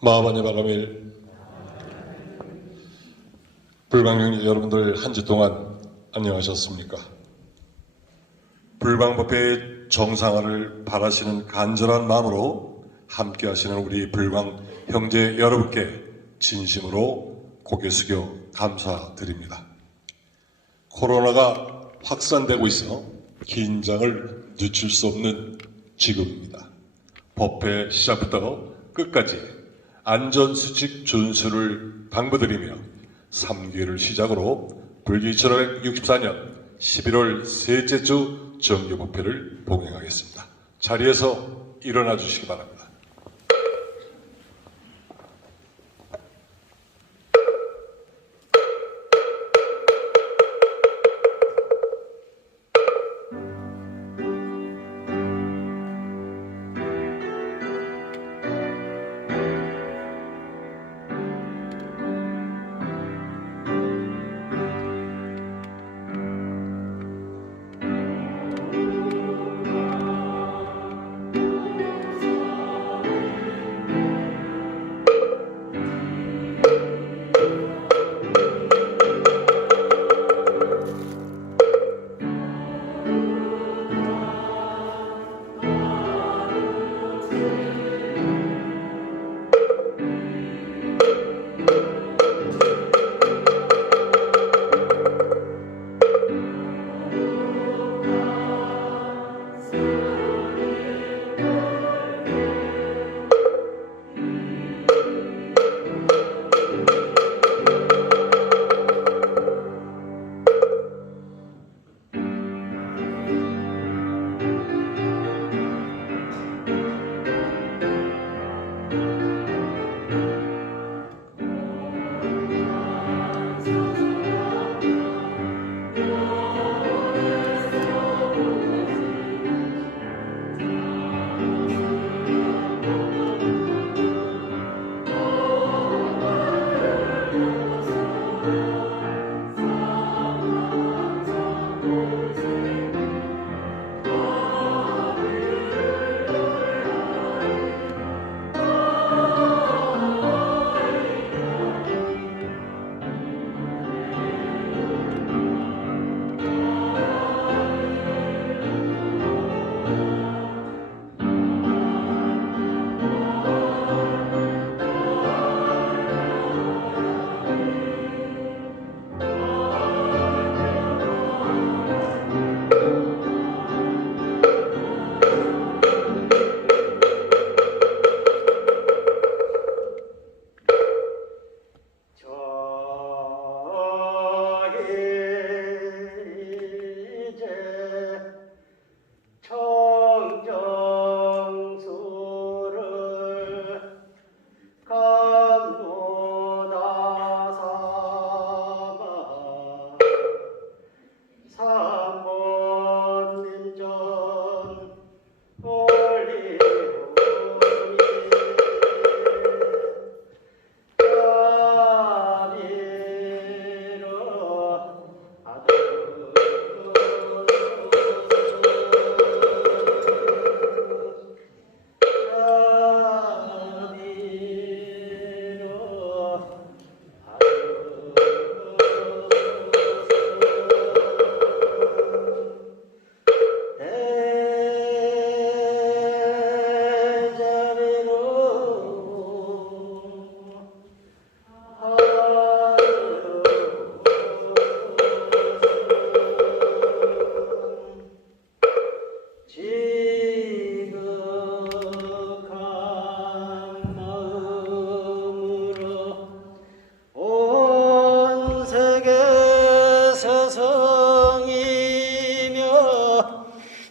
마하바니 바라밀 불방형제 여러분들 한 주 동안 안녕하셨습니까? 불방법회의 정상화를 바라시는 간절한 마음으로 함께 하시는 우리 불방형제 여러분께 진심으로 고개 숙여 감사드립니다. 코로나가 확산되고 있어 긴장을 늦출 수 없는 지금입니다. 법회 시작부터 끝까지 안전수칙 준수를 당부드리며 3기회를 시작으로 불기 1564년 11월 셋째 주 정기법회를 봉행하겠습니다. 자리에서 일어나 주시기 바랍니다.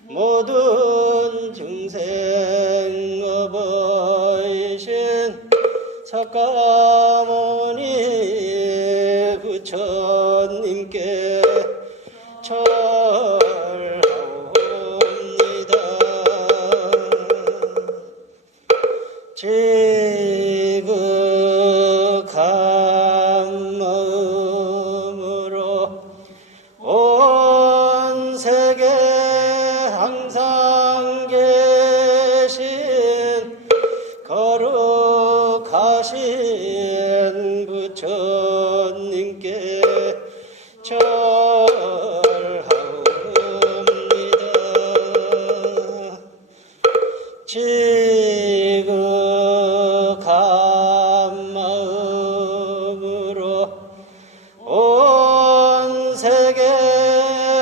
모든 중생업이신 석가모니 부처님께 절하옵니다. 지극한 마음으로 온 세계 항상 계신 거룩하신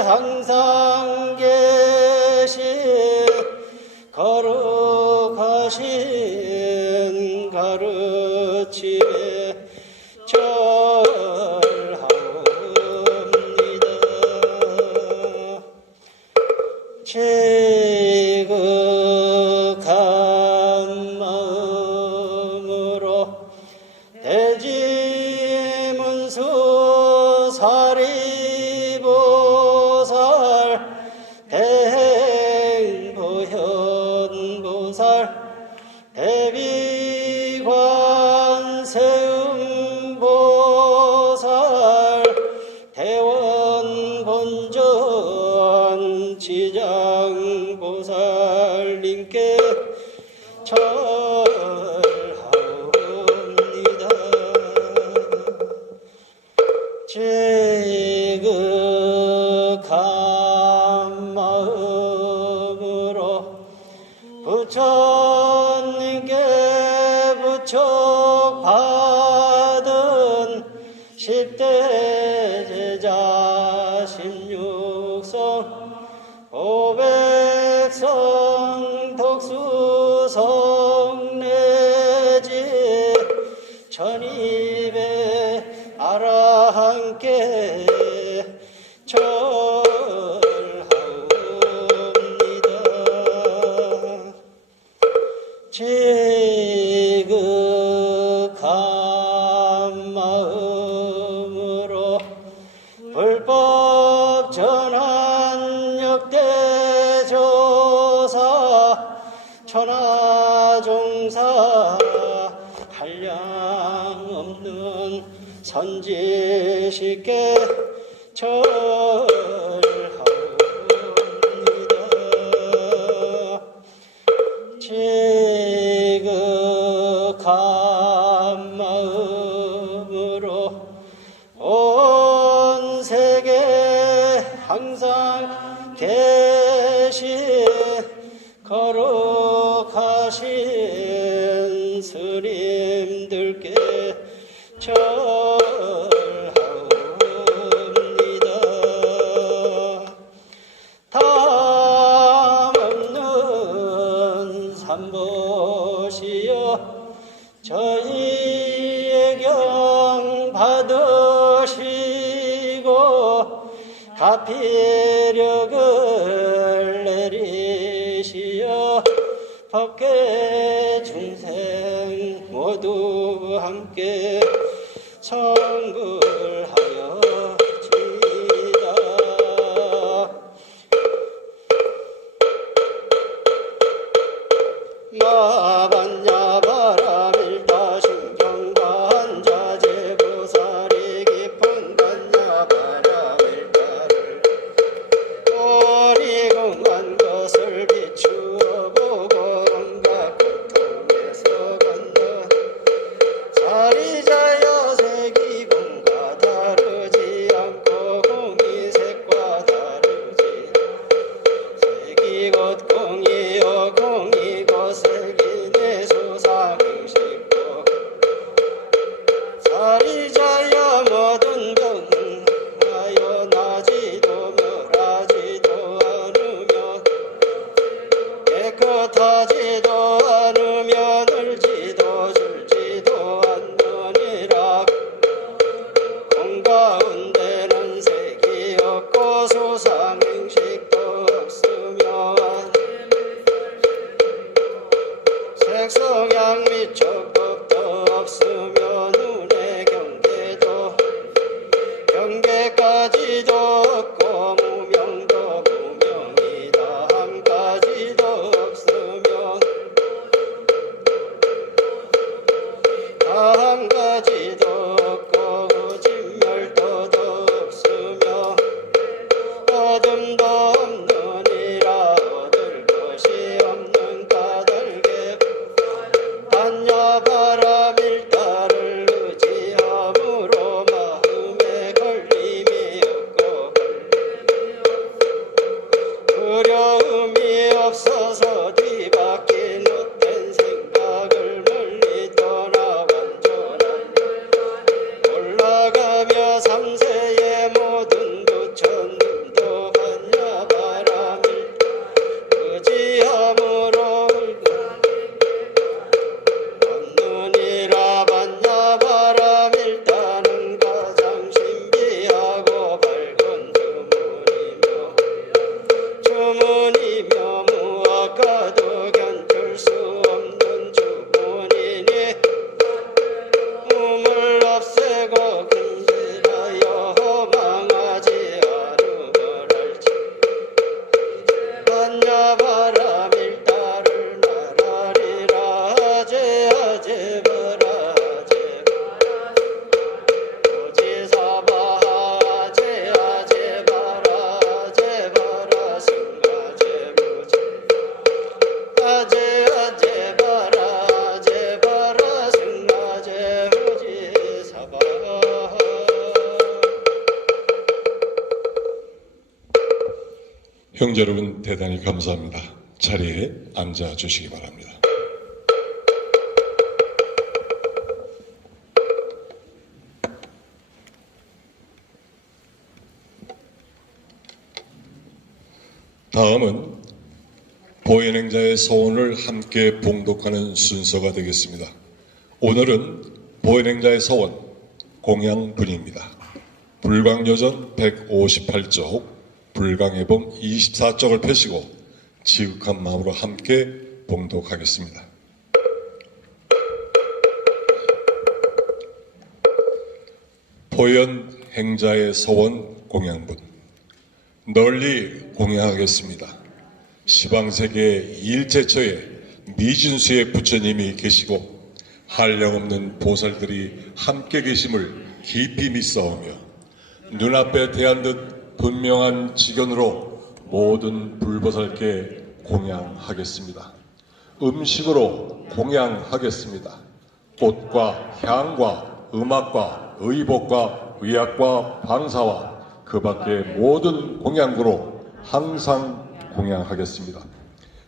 항상 계신 거룩하신 가르침에 절하옵니다. 지극한 마음으로 대지문수 사리보살 대행보현보살 대비관세음보살 대원본전 지장보살님께 절하옵니다. 지극한 마음으로 부처님께 부촉받은 10대 제자 16성 오백성 독수성 내지 1200 아라한께 절하옵니다. 지극한 마음으로 불법 전한 역대조사 천하종사 한량없는 선지식께 절하옵니다. 지극한 마음으로 온 세계 항상 계신 거룩하신 스님들께 절하옵니다. 탐없는 삼보시여 저희의 경 받으시고 가피력을 내리시어 법계 중생 모두 함께 성불하여 지이다. 마반야 바라밀다 신경관 자제보살이 깊은 반야 바라밀다를 오리공한 것을 비추어 보고 온갖 고통에서 건너 사리자여 색이 공과 다르지 않고 공이 색과 다르지 색이 곧 공이요 공이 곧 색이 내 수상식고 사리자여 모든 병하여 나지도 멸하지도 않으며 깨끗하지도 않으며 늘지도 줄지도 않느니라. 공가운데는 색이 없고 수상행식도 없으며 색성향 및 척법도 없으며 눈의 경계까지도 없고 무명도 무명이다 함까지도 없으며 다함까지도 없고 진멸도도 없으며 어둠도 형제 여러분 대단히 감사합니다. 자리에 앉아 주시기 바랍니다. 다음은 보혜행자의 서원을 함께 봉독하는 순서가 되겠습니다. 오늘은 보혜행자의 서원 공양분입니다. 불광여전 158쪽, 불광해봉 24쪽을 펴시고 지극한 마음으로 함께 봉독하겠습니다. 보혜행자의 서원 공양분. 널리 공양하겠습니다. 시방세계 일제처에 미진수의 부처님이 계시고 한량없는 보살들이 함께 계심을 깊이 믿사오며 눈앞에 대한 듯 분명한 지견으로 모든 불보살께 공양하겠습니다. 음식으로 공양하겠습니다. 꽃과 향과 음악과 의복과 의학과 방사와 그 밖의 모든 공양구로 항상 공양하겠습니다.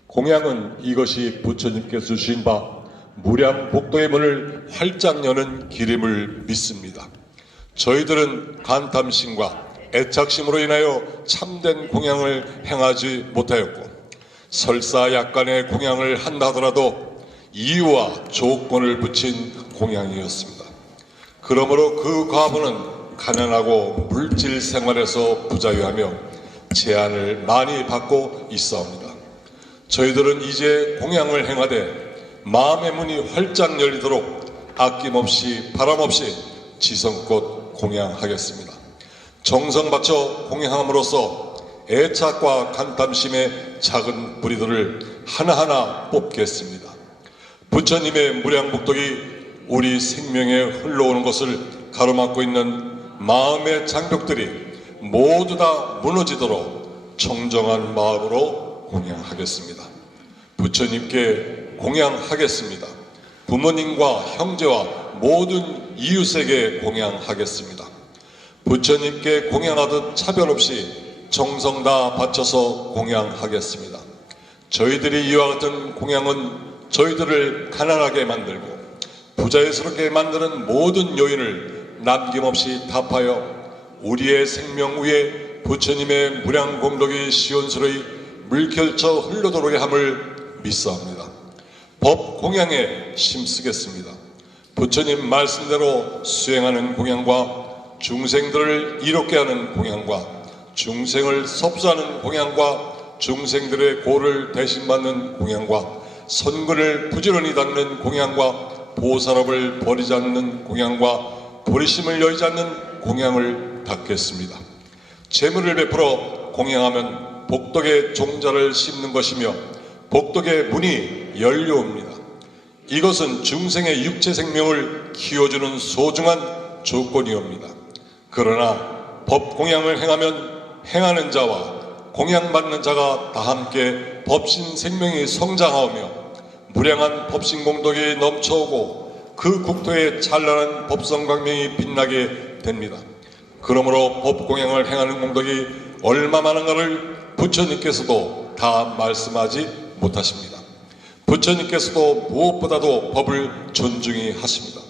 공양은 이것이 부처님께서 주신 바 무량복도의 문을 활짝 여는 길임을 믿습니다. 저희들은 간탐심과 애착심으로 인하여 참된 공양을 행하지 못하였고 설사 약간의 공양을 한다 하더라도 이유와 조건을 붙인 공양이었습니다. 그러므로 그 과부는 가난하고 물질 생활에서 부자유하며 제한을 많이 받고 있사옵니다. 저희들은 이제 공양을 행하되 마음의 문이 활짝 열리도록 아낌없이 바람없이 지성껏 공양하겠습니다. 정성 바쳐 공양함으로써 애착과 간탐심의 작은 뿌리들을 하나하나 뽑겠습니다. 부처님의 무량복덕이 우리 생명에 흘러오는 것을 가로막고 있는 마음의 장벽들이 모두 다 무너지도록 청정한 마음으로 공양하겠습니다. 부처님께 공양하겠습니다. 부모님과 형제와 모든 이웃에게 공양하겠습니다. 부처님께 공양하듯 차별 없이 정성 다 바쳐서 공양하겠습니다. 저희들이 이와 같은 공양은 저희들을 가난하게 만들고 부자유스럽게 만드는 모든 요인을 남김없이 답하여 우리의 생명 위에 부처님의 무량공덕이 시원스러이 물결쳐 흘러들어오게 함을 믿사옵니다. 법 공양에 힘쓰겠습니다. 부처님 말씀대로 수행하는 공양과 중생들을 이롭게 하는 공양과 중생을 섭수하는 공양과 중생들의 고를 대신받는 공양과 선근을 부지런히 닦는 공양과 보살업을 버리지 않는 공양과 보리심을 여의지 않는 공양을 닦겠습니다. 재물을 베풀어 공양하면 복덕의 종자를 심는 것이며 복덕의 문이 열려옵니다. 이것은 중생의 육체 생명을 키워주는 소중한 조건이옵니다. 그러나 법 공양을 행하면 행하는 자와 공양받는 자가 다 함께 법신 생명이 성장하오며 무량한 법신 공덕이 넘쳐오고 그 국토에 찬란한 법성광명이 빛나게 됩니다. 그러므로 법 공양을 행하는 공덕이 얼마 많은가를 부처님께서도 다 말씀하지 못하십니다. 부처님께서도 무엇보다도 법을 존중히 하십니다.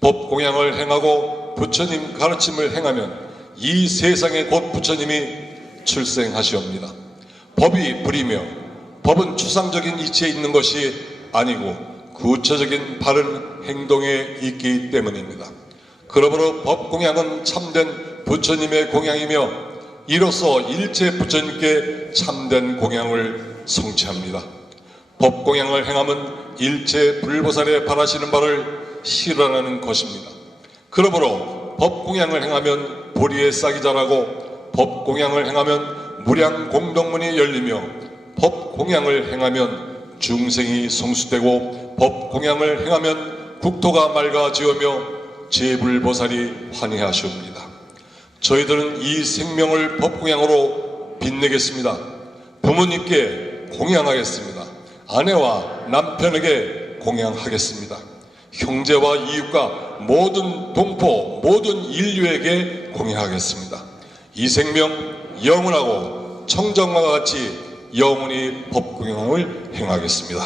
법 공양을 행하고 부처님 가르침을 행하면 이 세상에 곧 부처님이 출생하시옵니다. 법이 불이며 법은 추상적인 이치에 있는 것이 아니고 구체적인 바른 행동에 있기 때문입니다. 그러므로 법 공양은 참된 부처님의 공양이며 이로써 일체 부처님께 참된 공양을 성취합니다. 법 공양을 행함은 일체 불보살에 바라시는 바를 실현하는 것입니다. 그러므로 법 공양을 행하면 보리의 싹이 자라고 법 공양을 행하면 무량 공덕문이 열리며 법 공양을 행하면 중생이 성수되고 법 공양을 행하면 국토가 맑아지으며 제불보살이 환희하시옵니다. 저희들은 이 생명을 법 공양으로 빛내겠습니다. 부모님께 공양하겠습니다. 아내와 남편에게 공양하겠습니다. 형제와 이웃과 모든 동포, 모든 인류에게 공양하겠습니다. 이 생명 영원하고 청정과 같이 영원히 법공형을 행하겠습니다.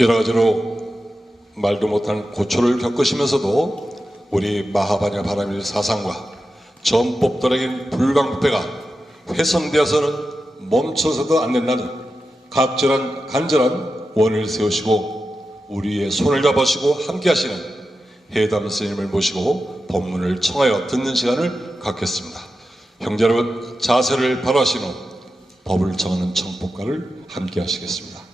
여러 가지로 말도 못한 고초를 겪으시면서도 우리 마하바냐 바라밀 사상과 전법도락인 불광부패가 훼손되어서는 멈춰서도 안 된다는 간절한 원을 세우시고 우리의 손을 잡으시고 함께 하시는 해담 스님을 모시고 법문을 청하여 듣는 시간을 갖겠습니다. 형제 여러분, 자세를 바로 하신 후 법을 청하는 청법가를 함께 하시겠습니다.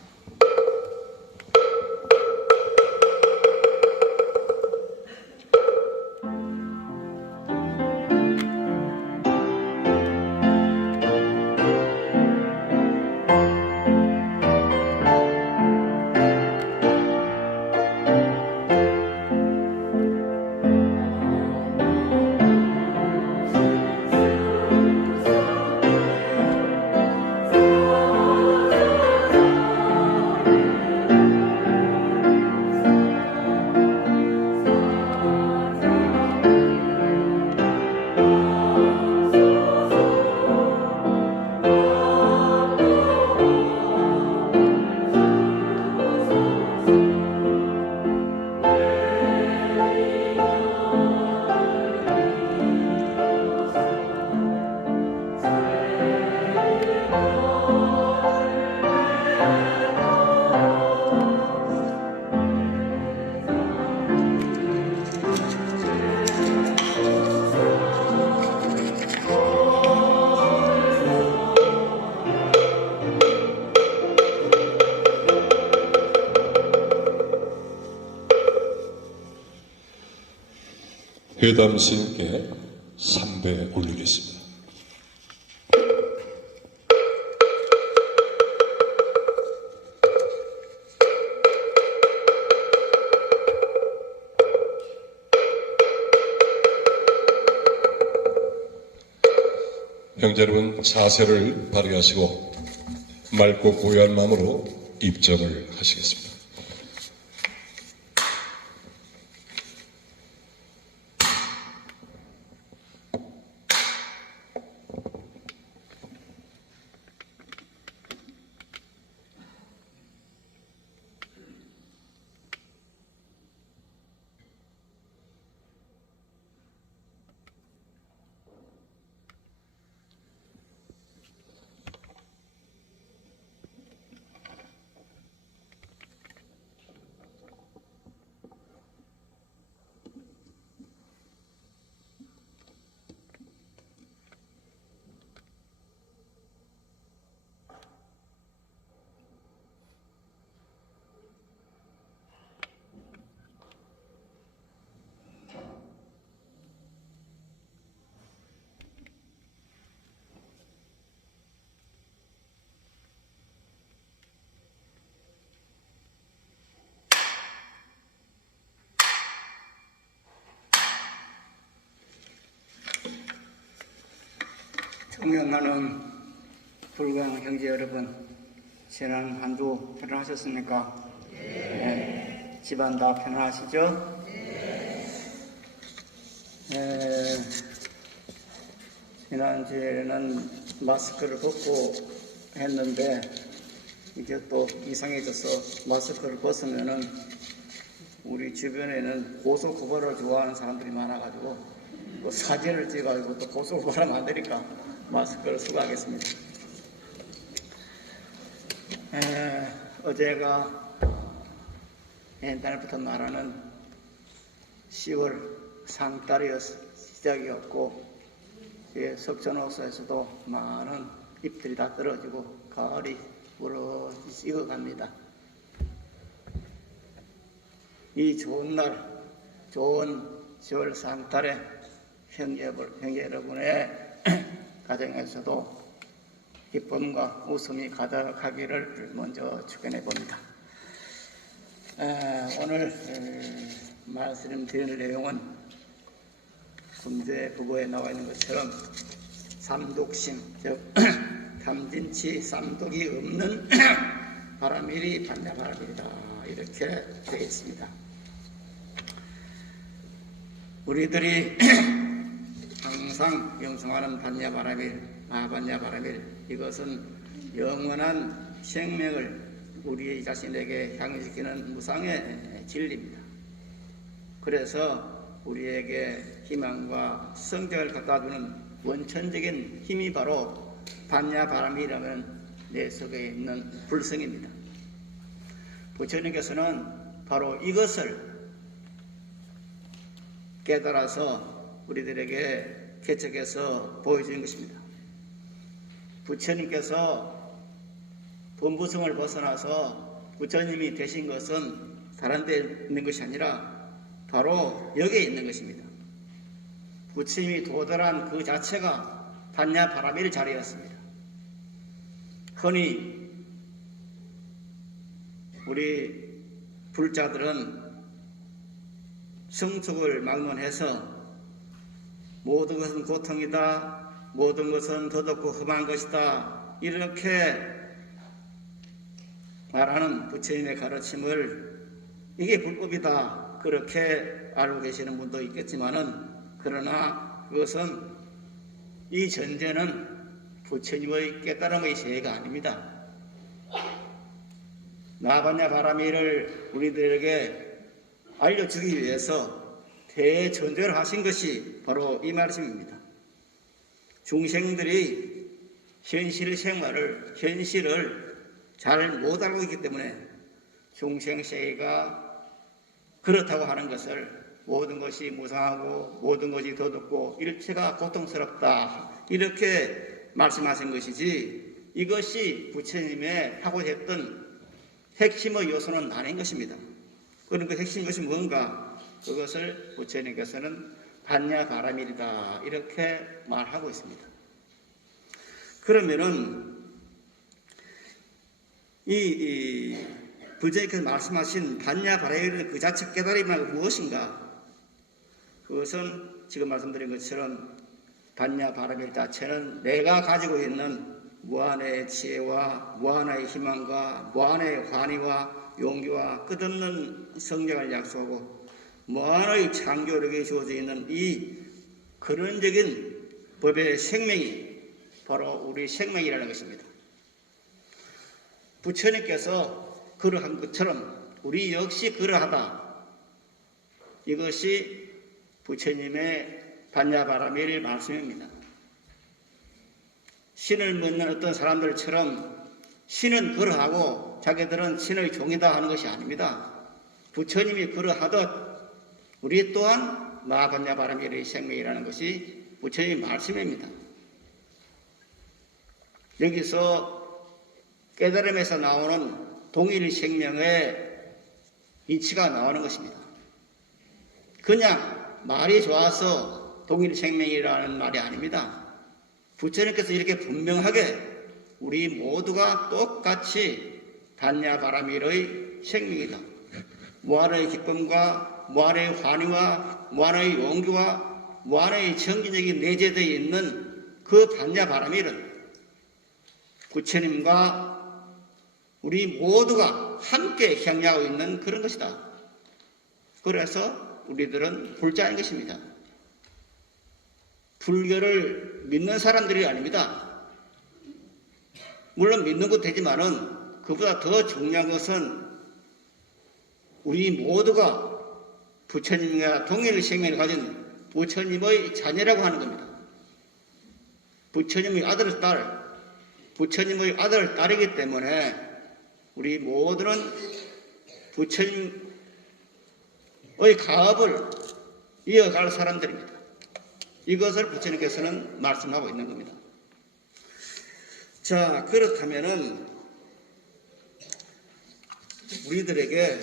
회담 스님께 삼배 올리겠습니다. 형제 여러분, 자세를 바르게 하시고 맑고 고요한 마음으로 입점을 하시겠습니다. 존경하는 불광 형제 여러분, 지난 한 주 편안하셨습니까? 네. 집안 다 편안하시죠? 지난주에는 마스크를 벗고 했는데 이제 또 이상해져서 마스크를 벗으면은 우리 주변에는 고소고발을 좋아하는 사람들이 많아가지고 또 사진을 찍어가지고 또 고소고발하면 안 되니까 마스크를 쓰고 하겠습니다. 어제가 옛날부터 말하는 10월 상달이 시작이었고 석촌호수에서도 많은 잎들이 다 떨어지고 가을이 부러지 익어갑니다. 이 좋은 날, 좋은 10월 상달에 형제 여러분의 가정에서도 기쁨과 웃음이 가득하기를 먼저 축원해 봅니다. 오늘 말씀드릴 내용은 군대 부고에 나와 있는 것처럼 삼독심, 즉 탐진치 삼독이 없는 바라밀이 반야바라밀이다, 이렇게 되어 있습니다. 우리들이 항상 명성하는 반야바라밀, 마반야바라밀, 이것은 영원한 생명을 우리 자신에게 향유시키는 무상의 진리입니다. 그래서 우리에게 희망과 성적을 갖다주는 원천적인 힘이 바로 반야바라밀이라는 내 속에 있는 불성입니다. 부처님께서는 바로 이것을 깨달아서 우리들에게 개척해서 보여주는 것입니다. 부처님께서 본부성을 벗어나서 부처님이 되신 것은 다른 데 있는 것이 아니라 바로 여기에 있는 것입니다. 부처님이 도달한 그 자체가 반야바라밀 자리였습니다. 흔히 우리 불자들은 성숙을 막론해서 모든 것은 고통이다, 모든 것은 더덥고 험한 것이다, 이렇게 말하는 부처님의 가르침을 이게 불법이다 그렇게 알고 계시는 분도 있겠지만은, 그러나 그것은 이 전제는 부처님의 깨달음의 세계가 아닙니다. 나반야바라밀을 우리들에게 알려주기 위해서 대전제를 하신 것이 바로 이 말씀입니다. 중생들이 현실의 생활을, 현실을 잘 못 알고 있기 때문에 중생세계가 그렇다고 하는 것을 모든 것이 무상하고 모든 것이 더럽고 일체가 고통스럽다 이렇게 말씀하신 것이지, 이것이 부처님의 하고자 했던 핵심의 요소는 아닌 것입니다. 그런 그 핵심 것이 뭔가, 그것을 부처님께서는 반야바라밀이다 이렇게 말하고 있습니다. 그러면은 이 부처님께서 말씀하신 반야바라밀의 그 자체 깨달음이 무엇인가? 그것은 지금 말씀드린 것처럼 반야바라밀 자체는 내가 가지고 있는 무한의 지혜와 무한의 희망과 무한의 환희와 용기와 끝없는 성장을 약속하고 무한의 창조력이 주어져 있는 이 근원적인 법의 생명이 바로 우리 생명이라는 것입니다. 부처님께서 그러한 것처럼 우리 역시 그러하다. 이것이 부처님의 반야바라밀 말씀입니다. 신을 믿는 어떤 사람들처럼 신은 그러하고 자기들은 신의 종이다 하는 것이 아닙니다. 부처님이 그러하듯 우리 또한 마반야바라밀의 생명이라는 것이 부처님의 말씀입니다. 여기서 깨달음에서 나오는 동일 생명의 이치가 나오는 것입니다. 그냥 말이 좋아서 동일 생명이라는 말이 아닙니다. 부처님께서 이렇게 분명하게 우리 모두가 똑같이 반야바라밀의 생명이다. 무한의 기쁨과 무한의 환희와 무한의 용기와 무한의 정기력이 내재되어 있는 그 반야바라밀은 부처님과 우리 모두가 함께 향유하고 있는 그런 것이다. 그래서 우리들은 불자인 것입니다. 불교를 믿는 사람들이 아닙니다. 물론 믿는 것도 되지만은 그보다 더 중요한 것은 우리 모두가 부처님과 동일 생명을 가진 부처님의 자녀라고 하는 겁니다. 부처님의 아들, 딸, 부처님의 아들, 딸이기 때문에 우리 모두는 부처님의 가업을 이어갈 사람들입니다. 이것을 부처님께서는 말씀하고 있는 겁니다. 자, 그렇다면은 우리들에게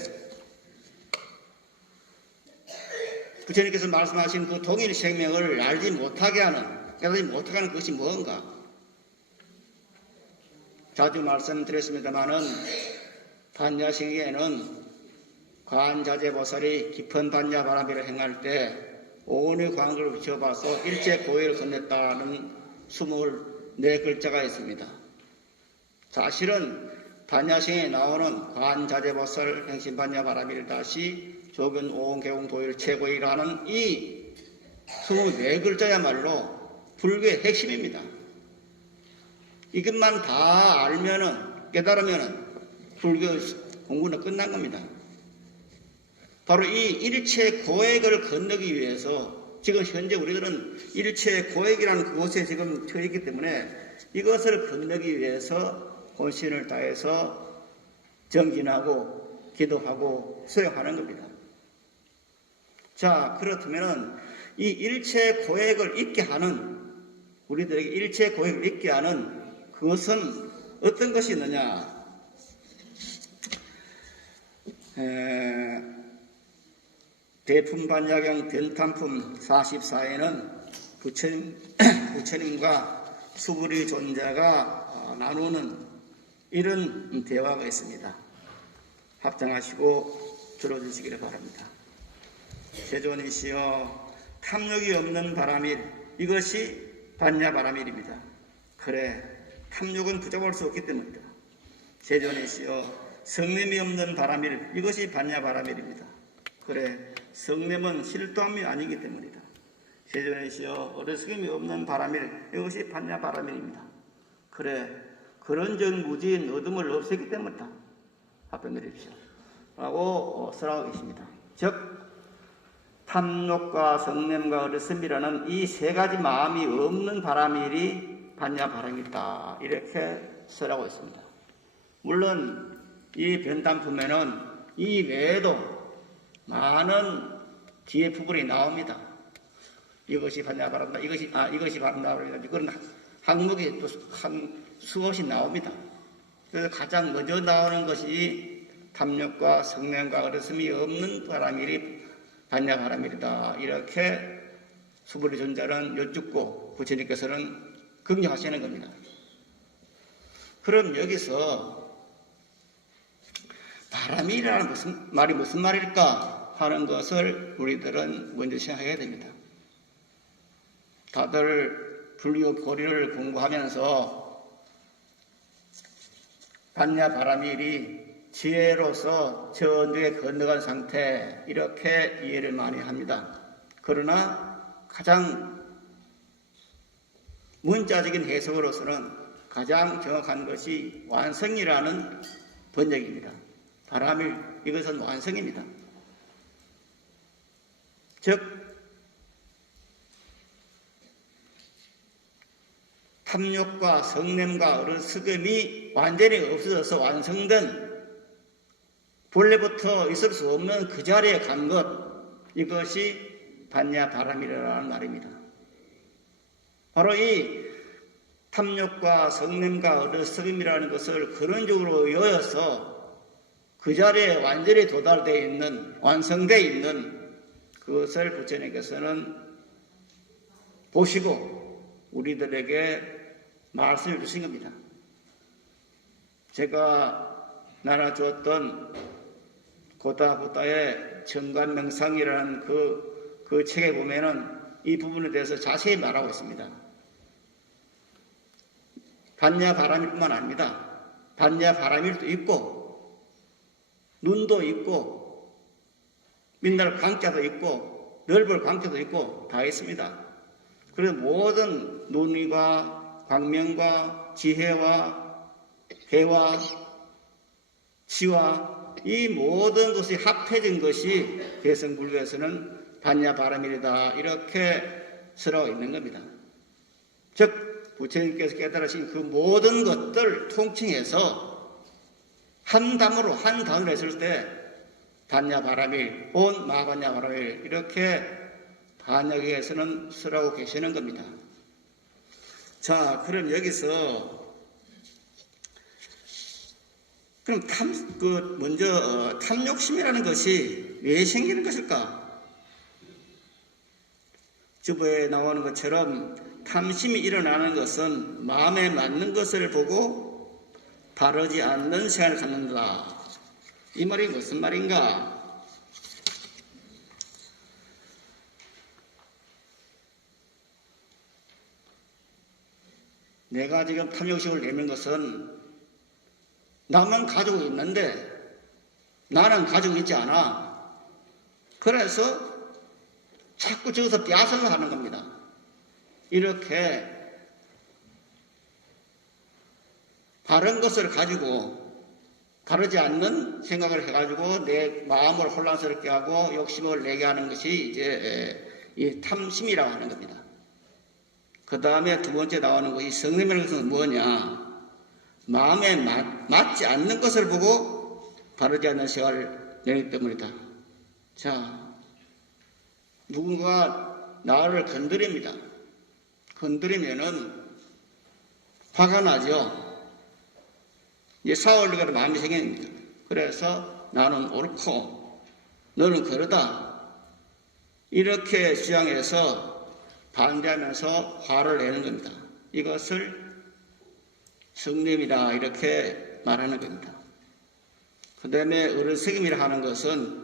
부처님께서 말씀하신 그 동일 생명을 알지 못하게 하는, 깨닫지 못하게 하는 것이 뭔가? 자주 말씀드렸습니다마는 반야시기에는 관자재보살이 깊은 반야바라밀을 행할 때 온의 광을 비춰봐서 일체 고해를 건넸다는 24글자가 있습니다. 사실은 반야시에 나오는 관자재보살 행신 반야바라밀 다시 조견 오온개공 도일 최고이라는 이 24글자야말로 불교의 핵심입니다. 이것만 다 알면은, 깨달으면은 불교 공부는 끝난 겁니다. 바로 이 일체 고액을 건너기 위해서 지금 현재 우리들은 일체 고액이라는 그곳에 지금 처해 있기 때문에 이것을 건너기 위해서 혼신을 다해서 정진하고 기도하고 수행하는 겁니다. 자, 그렇다면 이 일체 고액을 잊게 하는, 우리들에게 일체 고액을 잊게 하는 그것은 어떤 것이 있느냐? 대품반야경 변탄품 44에는 부처님과 수부리 존자가 나누는 이런 대화가 있습니다. 합장하시고 들어주시기를 바랍니다. 세존이시여, 탐욕이 없는 바라밀, 이것이 반야바라밀입니다. 그래, 탐욕은 붙잡을 수 없기 때문이다. 세존이시여, 성냄이 없는 바라밀, 이것이 반야바라밀입니다. 그래, 성냄은 실도함이 아니기 때문이다. 세존이시여, 어리석임이 없는 바라밀, 이것이 반야바라밀입니다. 그래, 그런 정무지인 어둠을 없애기 때문이다. 답변 드립시오. 라고 설하고 계십니다. 즉, 탐욕과 성냄과 어리석임이라는 이 세 가지 마음이 없는 바라밀이 반야바라밀이다. 이렇게 설하고 있습니다. 물론 이 변단품에는 이 외에도 많은 뒤에 부분이 나옵니다. 이것이 반야바라밀이다. 이것이 반야바라밀이다. 그런 항목이 또 수없이 나옵니다. 그래서 가장 먼저 나오는 것이 탐욕과 성냄과 어리석임이 없는 바라밀이 반야바라밀이다. 이렇게 수부리 존자는 여쭙고 부처님께서는 긍정하시는 겁니다. 그럼 여기서 바라밀이라는 말이 무슨 말일까 하는 것을 우리들은 먼저 생각해야 됩니다. 다들 불교 고리를 공부하면서 반야바라밀이 지혜로서 저 언덕에 건너간 상태, 이렇게 이해를 많이 합니다. 그러나 가장 문자적인 해석으로서는 가장 정확한 것이 완성이라는 번역입니다. 바라밀, 이것은 완성입니다. 즉, 탐욕과 성냄과 어리석음이 완전히 없어져서 완성된, 본래부터 있을 수 없는 그 자리에 간 것, 이것이 반야바라밀이라는 말입니다. 바로 이 탐욕과 성냄과 어리석음이라는 것을 근원적으로 여어서 그 자리에 완전히 도달되어 있는, 완성되어 있는 그것을 부처님께서는 보시고 우리들에게 말씀해 주신 겁니다. 제가 나눠주었던 고다부다의 정관명상이라는 그 책에 보면은 이 부분에 대해서 자세히 말하고 있습니다. 반야바라밀뿐만 아닙니다. 반야바라밀도 있고, 눈도 있고, 민날 광자도 있고, 넓을 광자도 있고, 다 있습니다. 그래서 모든 논의와 광명과 지혜와 해와 지와 이 모든 것이 합해진 것이 개성불교에서는 반야바라밀이다. 이렇게 설하고 있는 겁니다. 즉, 부처님께서 깨달으신 그 모든 것들 통칭해서 한 담으로, 한 단어로 했을 때 반야바라밀, 온 마반야바라밀, 이렇게 반역에서는 설하고 계시는 겁니다. 자, 그럼 여기서 그럼 먼저 탐욕심이라는 것이 왜 생기는 것일까? 주부에 나오는 것처럼 탐심이 일어나는 것은 마음에 맞는 것을 보고 바르지 않는 생각을 갖는다. 이 말이 무슨 말인가? 내가 지금 탐욕심을 내는 것은 나만 가지고 있는데 나는 가지고 있지 않아. 그래서 자꾸 저기서 �야설을 하는 겁니다. 이렇게 바른 것을 가지고 바르지 않는 생각을 해가지고 내 마음을 혼란스럽게 하고 욕심을 내게 하는 것이 이제 이 탐심이라고 하는 겁니다. 그 다음에 두 번째 나오는 것이 성냄이라는 것은 뭐냐? 마음에 맞지 않는 것을 보고 바르지 않는 생각을 내기 때문이다. 자, 누군가 나를 건드립니다. 건드리면은 화가 나죠. 이제 싸우려고 하는 마음이 생깁니다. 그래서 나는 옳고 너는 그러다. 이렇게 주장해서 반대하면서 화를 내는 겁니다. 이것을 성냄이다 이렇게 말하는 겁니다. 그 다음에 어른석임이라 하는 것은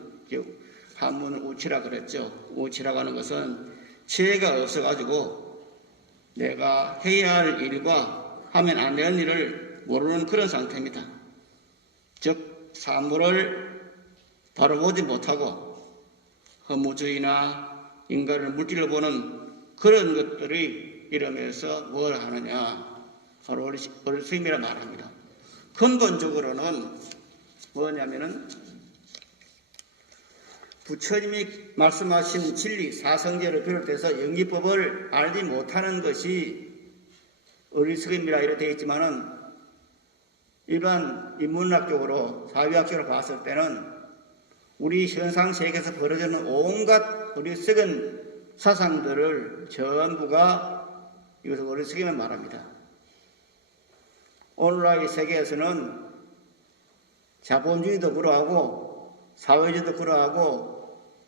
한문은 우치라 그랬죠. 우치라고 하는 것은 지혜가 없어가지고 내가 해야 할 일과 하면 안 되는 일을 모르는 그런 상태입니다. 즉 사물을 바로 보지 못하고 허무주의나 인간을 물질로 보는 그런 것들이 이러면서 뭘 하느냐 바로 어른스님이라 말합니다. 근본적으로는 뭐냐면은 부처님이 말씀하신 진리 사성제를 비롯해서 영기법을 알지 못하는 것이 어리석음이라 이렇게 되어 있지만은 일반 인문학적으로 사회학적으로 봤을 때는 우리 현상 세계에서 벌어지는 온갖 어리석은 사상들을 전부가 이것을 어리석음을 말합니다. 오늘날 이 세계에서는 자본주의도 그러하고 사회주의도 그러하고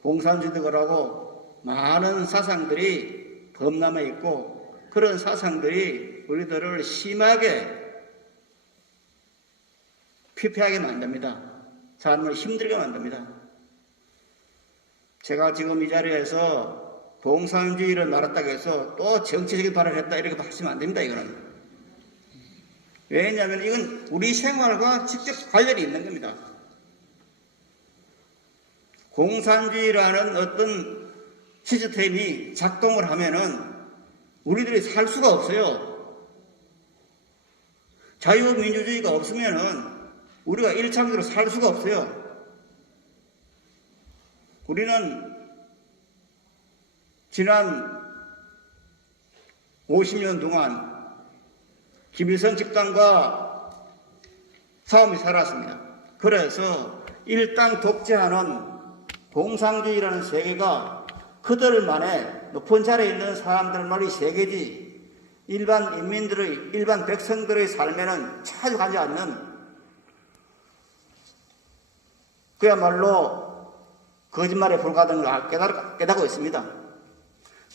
공산주의도 그러하고 많은 사상들이 범람해 있고 그런 사상들이 우리들을 심하게 피폐하게 만듭니다. 삶을 힘들게 만듭니다. 제가 지금 이 자리에서 공산주의를 말했다고 해서 또 정치적인 발언을 했다 이렇게 하시면 안 됩니다. 이거는. 왜냐하면 이건 우리 생활과 직접 관련이 있는 겁니다. 공산주의라는 어떤 시스템이 작동을 하면은 우리들이 살 수가 없어요. 자유민주주의가 없으면은 우리가 일상적으로 살 수가 없어요. 우리는 지난 50년 동안 김일성 집단과 싸움이 살았습니다. 그래서 일당 독재하는 공산주의라는 세계가 그들만의 높은 자리에 있는 사람들만의 세계지 일반 인민들의, 일반 백성들의 삶에는 찾아가지 않는 그야말로 거짓말에 불과하다는 걸 깨닫고 있습니다.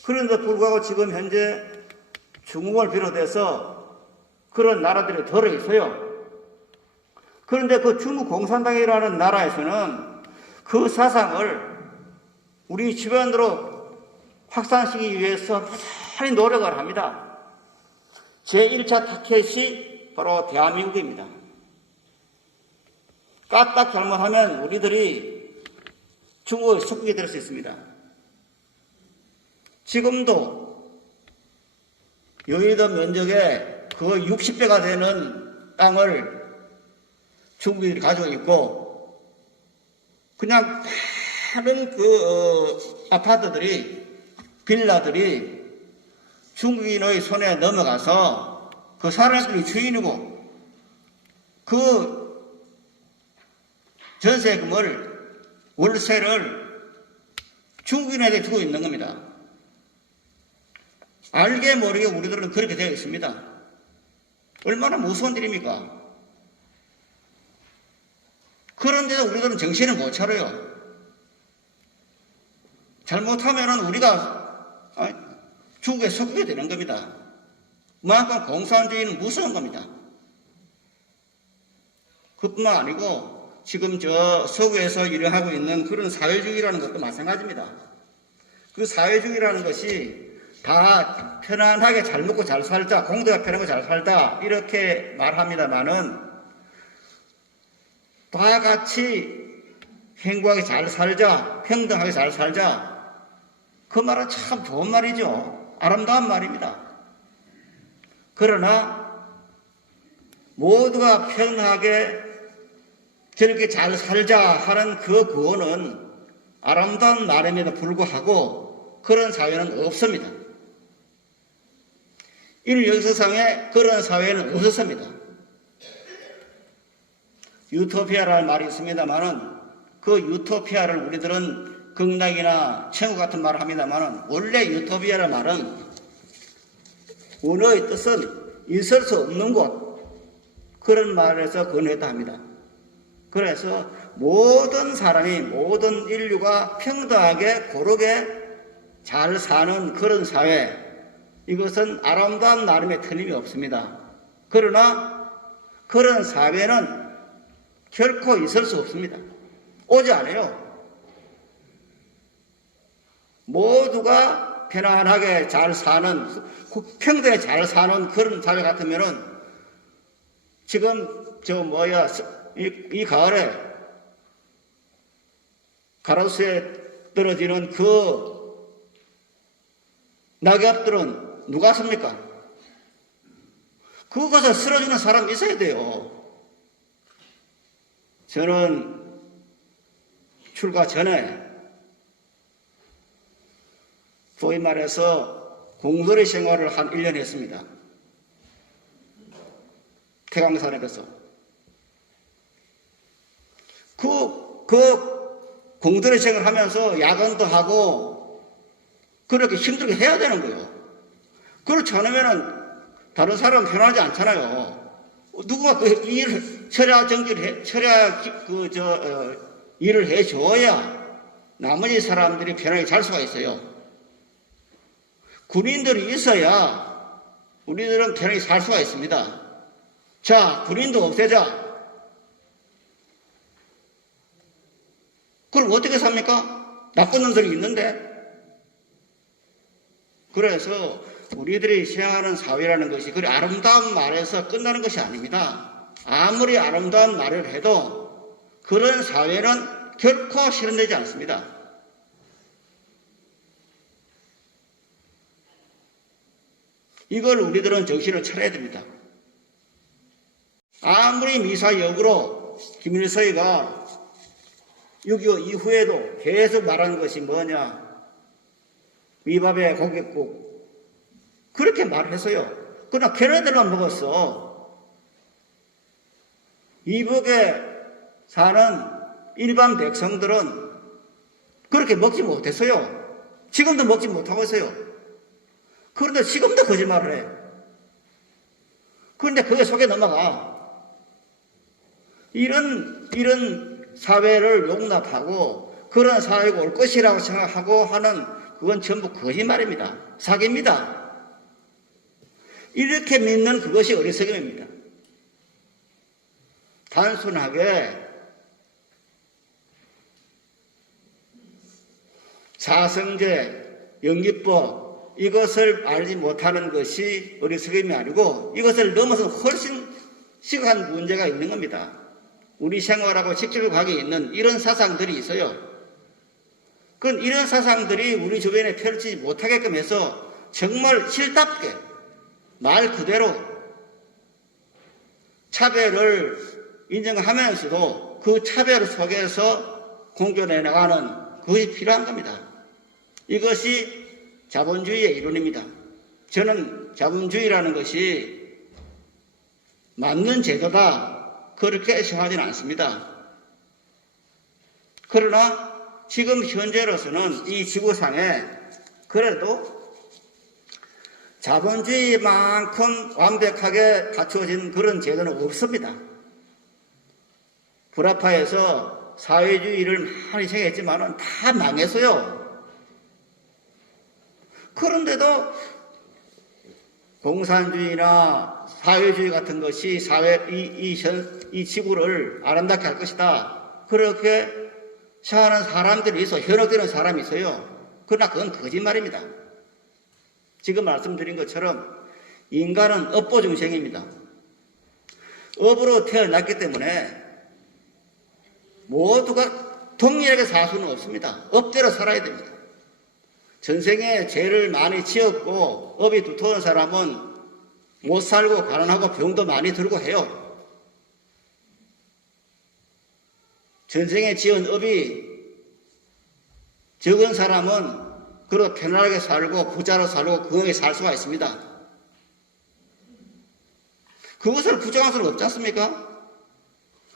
그런데 불구하고 지금 현재 중국을 비롯해서 그런 나라들이 들어있어요. 그런데 그 중국 공산당이라는 나라에서는 그 사상을 우리 주변으로 확산시키기 위해서 많이 노력을 합니다. 제1차 타켓이 바로 대한민국입니다. 까딱 잘못하면 우리들이 중국에 속국이 될 수 있습니다. 지금도 여의도 면적의 그 60배가 되는 땅을 중국인들이 가지고 있고 그냥 많은 아파트들이 빌라들이 중국인의 손에 넘어가서 그 사람들이 주인이고 그 전세금을 월세를 중국인에게 주고 있는 겁니다. 알게 모르게 우리들은 그렇게 되어 있습니다. 얼마나 무서운 일입니까? 그런데도 우리들은 정신을 못 차려요. 잘못하면 우리가 중국에 속게 되는 겁니다. 그만큼 공산주의는 무서운 겁니다. 그뿐만 아니고 지금 저 서구에서 일을 있는 그런 사회주의라는 것도 마찬가지입니다. 그 사회주의라는 것이 다 편안하게 잘 먹고 잘 살자, 공대가 편하고 잘 살자 이렇게 말합니다마는 다 같이 행복하게 잘 살자, 평등하게 잘 살자 그 말은 참 좋은 말이죠. 아름다운 말입니다. 그러나 모두가 편하게 저렇게 잘 살자 하는 그 구호는 아름다운 말임에도 불구하고 그런 사회는 없습니다. 인류 역사상에 그런 사회는 없었습니다. 유토피아라는 말이 있습니다만은 그 유토피아를 우리들은 극락이나 천국 같은 말을 합니다만은 원래 유토피아라는 말은 원어의 뜻은 있을 수 없는 곳, 그런 말에서 건했다 합니다. 그래서 모든 사람이, 모든 인류가 평등하게 고르게 잘 사는 그런 사회, 이것은 아름다운 나름의 틀림이 없습니다. 그러나 그런 사회는 결코 있을 수 없습니다. 오지 않아요. 모두가 편안하게 잘 사는, 평등하게 잘 사는 그런 사회 같으면은 지금 이 가을에 가로수에 떨어지는 그 낙엽들은 누가 씁니까? 그것을 쓸어주는 사람이 있어야 돼요. 저는 출가 전에 소위 말해서 공돌이 생활을 한 1년 했습니다. 태강산에 가서. 그 공돌이 생활을 하면서 야근도 하고 그렇게 힘들게 해야 되는 거예요. 그렇지 않으면은 다른 사람은 편하지 않잖아요. 누가 그 일을, 일을 해줘야 나머지 사람들이 편하게 잘 수가 있어요. 군인들이 있어야 우리들은 편하게 살 수가 있습니다. 자, 군인도 없애자. 그럼 어떻게 삽니까? 나쁜 놈들이 있는데. 그래서 우리들이 생활하는 사회라는 것이 그리 아름다운 말에서 끝나는 것이 아닙니다. 아무리 아름다운 말을 해도 그런 사회는 결코 실현되지 않습니다. 이걸 우리들은 정신을 차려야 됩니다. 아무리 미사역으로 김일성이가 6.25 이후에도 계속 말하는 것이 뭐냐? 위밥에 고깃국. 그렇게 말했어요. 그러나 걔네들만 먹었어. 이북에 사는 일반 백성들은 그렇게 먹지 못했어요. 지금도 먹지 못하고 있어요. 그런데 지금도 거짓말을 해. 그런데 그게 속에 넘어가. 이런 사회를 용납하고 그런 사회가 올 것이라고 생각하고 하는 그건 전부 거짓말입니다. 사기입니다. 이렇게 믿는 그것이 어리석음입니다. 단순하게 사성제, 연기법 이것을 알지 못하는 것이 어리석음이 아니고 이것을 넘어서 훨씬 심각한 문제가 있는 겁니다. 우리 생활하고 직접하게 있는 이런 사상들이 있어요. 그건 이런 사상들이 우리 주변에 펼치지 못하게끔 해서 정말 실답게 말 그대로 차별을 인정하면서도 그 차별 속에서 공존해 나가는 그것이 필요한 겁니다. 이것이 자본주의의 이론입니다. 저는 자본주의라는 것이 맞는 제도다 그렇게 생각하지는 않습니다. 그러나 지금 현재로서는 이 지구상에 그래도 자본주의만큼 완벽하게 갖추어진 그런 제도는 없습니다. 불합화해서 사회주의를 많이 생각했지만 다 망했어요. 그런데도 공산주의나 사회주의 같은 것이 이 지구를 아름답게 할 것이다. 그렇게 생각하는 사람들이 있어. 현혹되는 사람이 있어요. 그러나 그건 거짓말입니다. 지금 말씀드린 것처럼 인간은 업보중생입니다. 업으로 태어났기 때문에 모두가 동일하게 살 수는 없습니다. 업대로 살아야 됩니다. 전생에 죄를 많이 지었고 업이 두터운 사람은 못 살고 가난하고 병도 많이 들고 해요. 전생에 지은 업이 적은 사람은 그래도 편안하게 살고 부자로 살고 건강하게 살 수가 있습니다. 그것을 부정할 수는 없지 않습니까?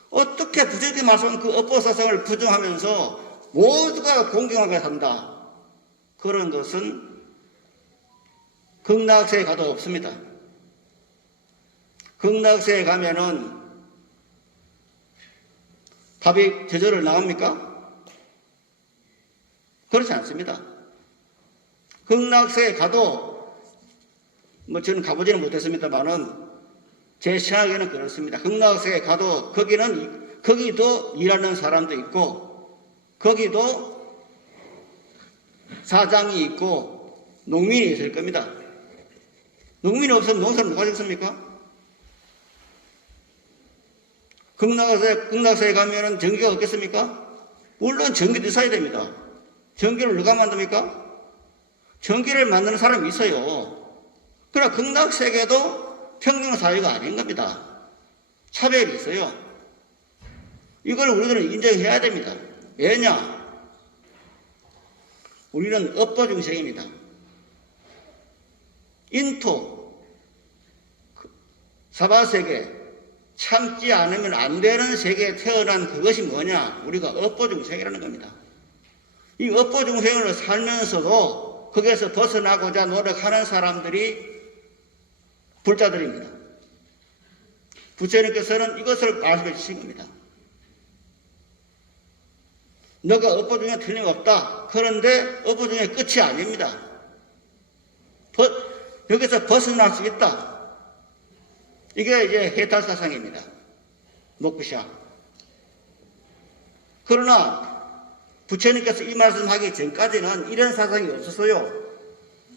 어떻게 부정하게 말씀한 그 업보사성을 부정하면서 모두가 공경하게 산다. 그런 것은 극락세에 가도 없습니다. 극락세에 가면은 답이 저절로 나옵니까? 그렇지 않습니다. 극락세에 가도 뭐 저는 가보지는 못했습니다만은 제 생각에는 그렇습니다. 극락세에 가도 거기도 일하는 사람도 있고 거기도 사장이 있고 농민이 있을 겁니다. 농민이 없으면 농사를 누가 짓습니까? 극락세에 가면은 전기가 없겠습니까? 물론 전기도 있어야 됩니다. 전기를 누가 만듭니까? 전기를 만드는 사람이 있어요. 그러나 극락세계도 평등사회가 아닌 겁니다. 차별이 있어요. 이걸 우리들은 인정해야 됩니다. 왜냐? 우리는 업보중생입니다. 인토, 사바세계, 참지 않으면 안 되는 세계에 태어난 그것이 뭐냐? 우리가 업보중생이라는 겁니다. 이 업보중생을 살면서도 거기에서 벗어나고자 노력하는 사람들이 불자들입니다. 부처님께서는 이것을 말씀해 주신 겁니다. 너가 업보중에 틀림없다. 그런데 업보중의 끝이 아닙니다. 여기서 벗어날 수 있다. 이게 이제 해탈사상입니다. 목구샤. 그러나 부처님께서 이 말씀하기 전까지는 이런 사상이 없었어요.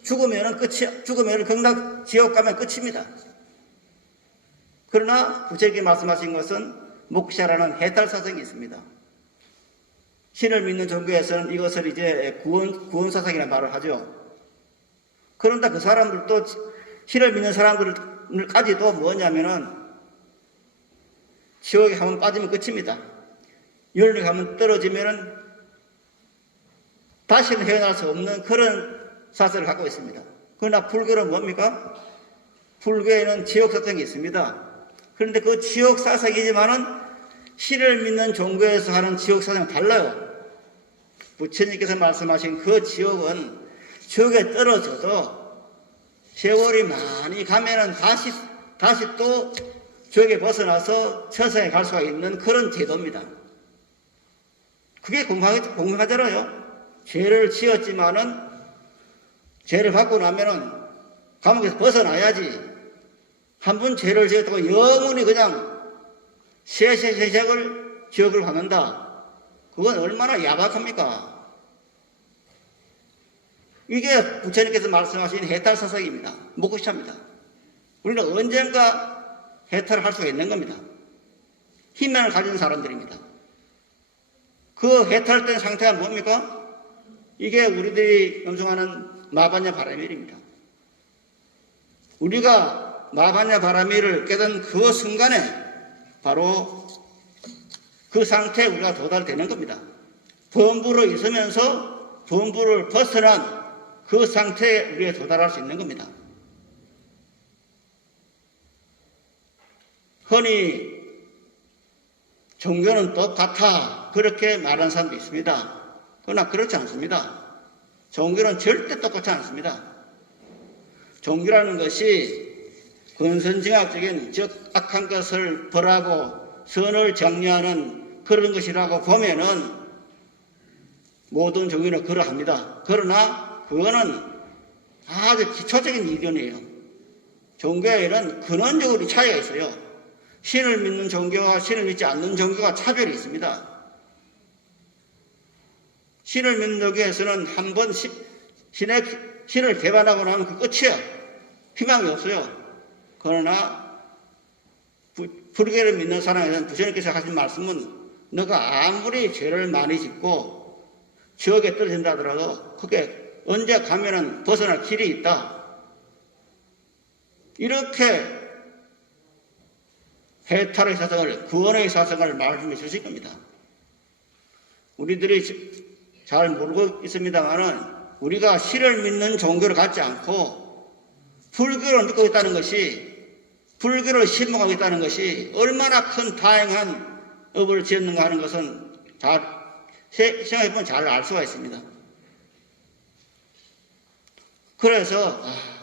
죽으면은 극락 지옥 가면 끝입니다. 그러나 부처님께 말씀하신 것은 목샤라는 해탈사상이 있습니다. 신을 믿는 종교에서는 이것을 이제 구원사상이라는 말을 하죠. 그런데 그 사람들도 신을 믿는 사람들까지도 뭐냐면은 지옥에 한번 빠지면 끝입니다. 열에 한번 떨어지면은 다시는 헤어날 수 없는 그런 사설을 갖고 있습니다. 그러나 불교는 뭡니까? 불교에는 지옥사상이 있습니다. 그런데 그 지옥사상이지만은 신을 믿는 종교에서 하는 지옥사상은 달라요. 부처님께서 말씀하신 그 지옥은 지옥에 떨어져도 세월이 많이 가면은 다시 또 지옥에 벗어나서 천상에 갈 수가 있는 그런 제도입니다. 그게 공평하잖아요. 죄를 지었지만은 죄를 받고 나면은 감옥에서 벗어나야지. 한 번 죄를 지었다고 영원히 그냥 세세세sek을 지옥을 받는다. 그건 얼마나 야박합니까? 이게 부처님께서 말씀하신 해탈사상입니다. 목구샤입니다. 우리는 언젠가 해탈을 할 수가 있는 겁니다. 희망을 가진 사람들입니다. 그 해탈된 상태가 뭡니까? 이게 우리들이 염송하는 마반야 바라밀입니다. 우리가 마반야 바라밀을 깨닫는 그 순간에 바로 그 상태에 우리가 도달되는 겁니다. 범부로 있으면서 범부를 벗어난 그 상태에 우리가 도달할 수 있는 겁니다. 흔히 종교는 똑같아 그렇게 말하는 사람도 있습니다. 그러나 그렇지 않습니다. 종교는 절대 똑같지 않습니다. 종교라는 것이 근선징악적인 즉 악한 것을 벌하고 선을 정리하는 그런 것이라고 보면은 모든 종교는 그러합니다. 그러나 그거는 아주 기초적인 이견이에요. 종교에는 근원적으로 차이가 있어요. 신을 믿는 종교와 신을 믿지 않는 종교가 차별이 있습니다. 신을 믿는 종교에서는 한 번 신을 배반하고 나면 그 끝이야. 희망이 없어요. 그러나 불교를 믿는 사람에서는 부처님께서 하신 말씀은 너가 아무리 죄를 많이 짓고 지옥에 떨어진다 하더라도 그게 언제 가면은 벗어날 길이 있다. 이렇게 해탈의 사상을, 구원의 사상을 말씀해 주실 겁니다. 우리들이 잘 모르고 있습니다만은 우리가 신을 믿는 종교를 갖지 않고 불교를 믿고 있다는 것이, 불교를 신봉하고 있다는 것이 얼마나 큰 다행한 업을 지었는가 하는 것은 생각해보면 잘 알 수가 있습니다. 그래서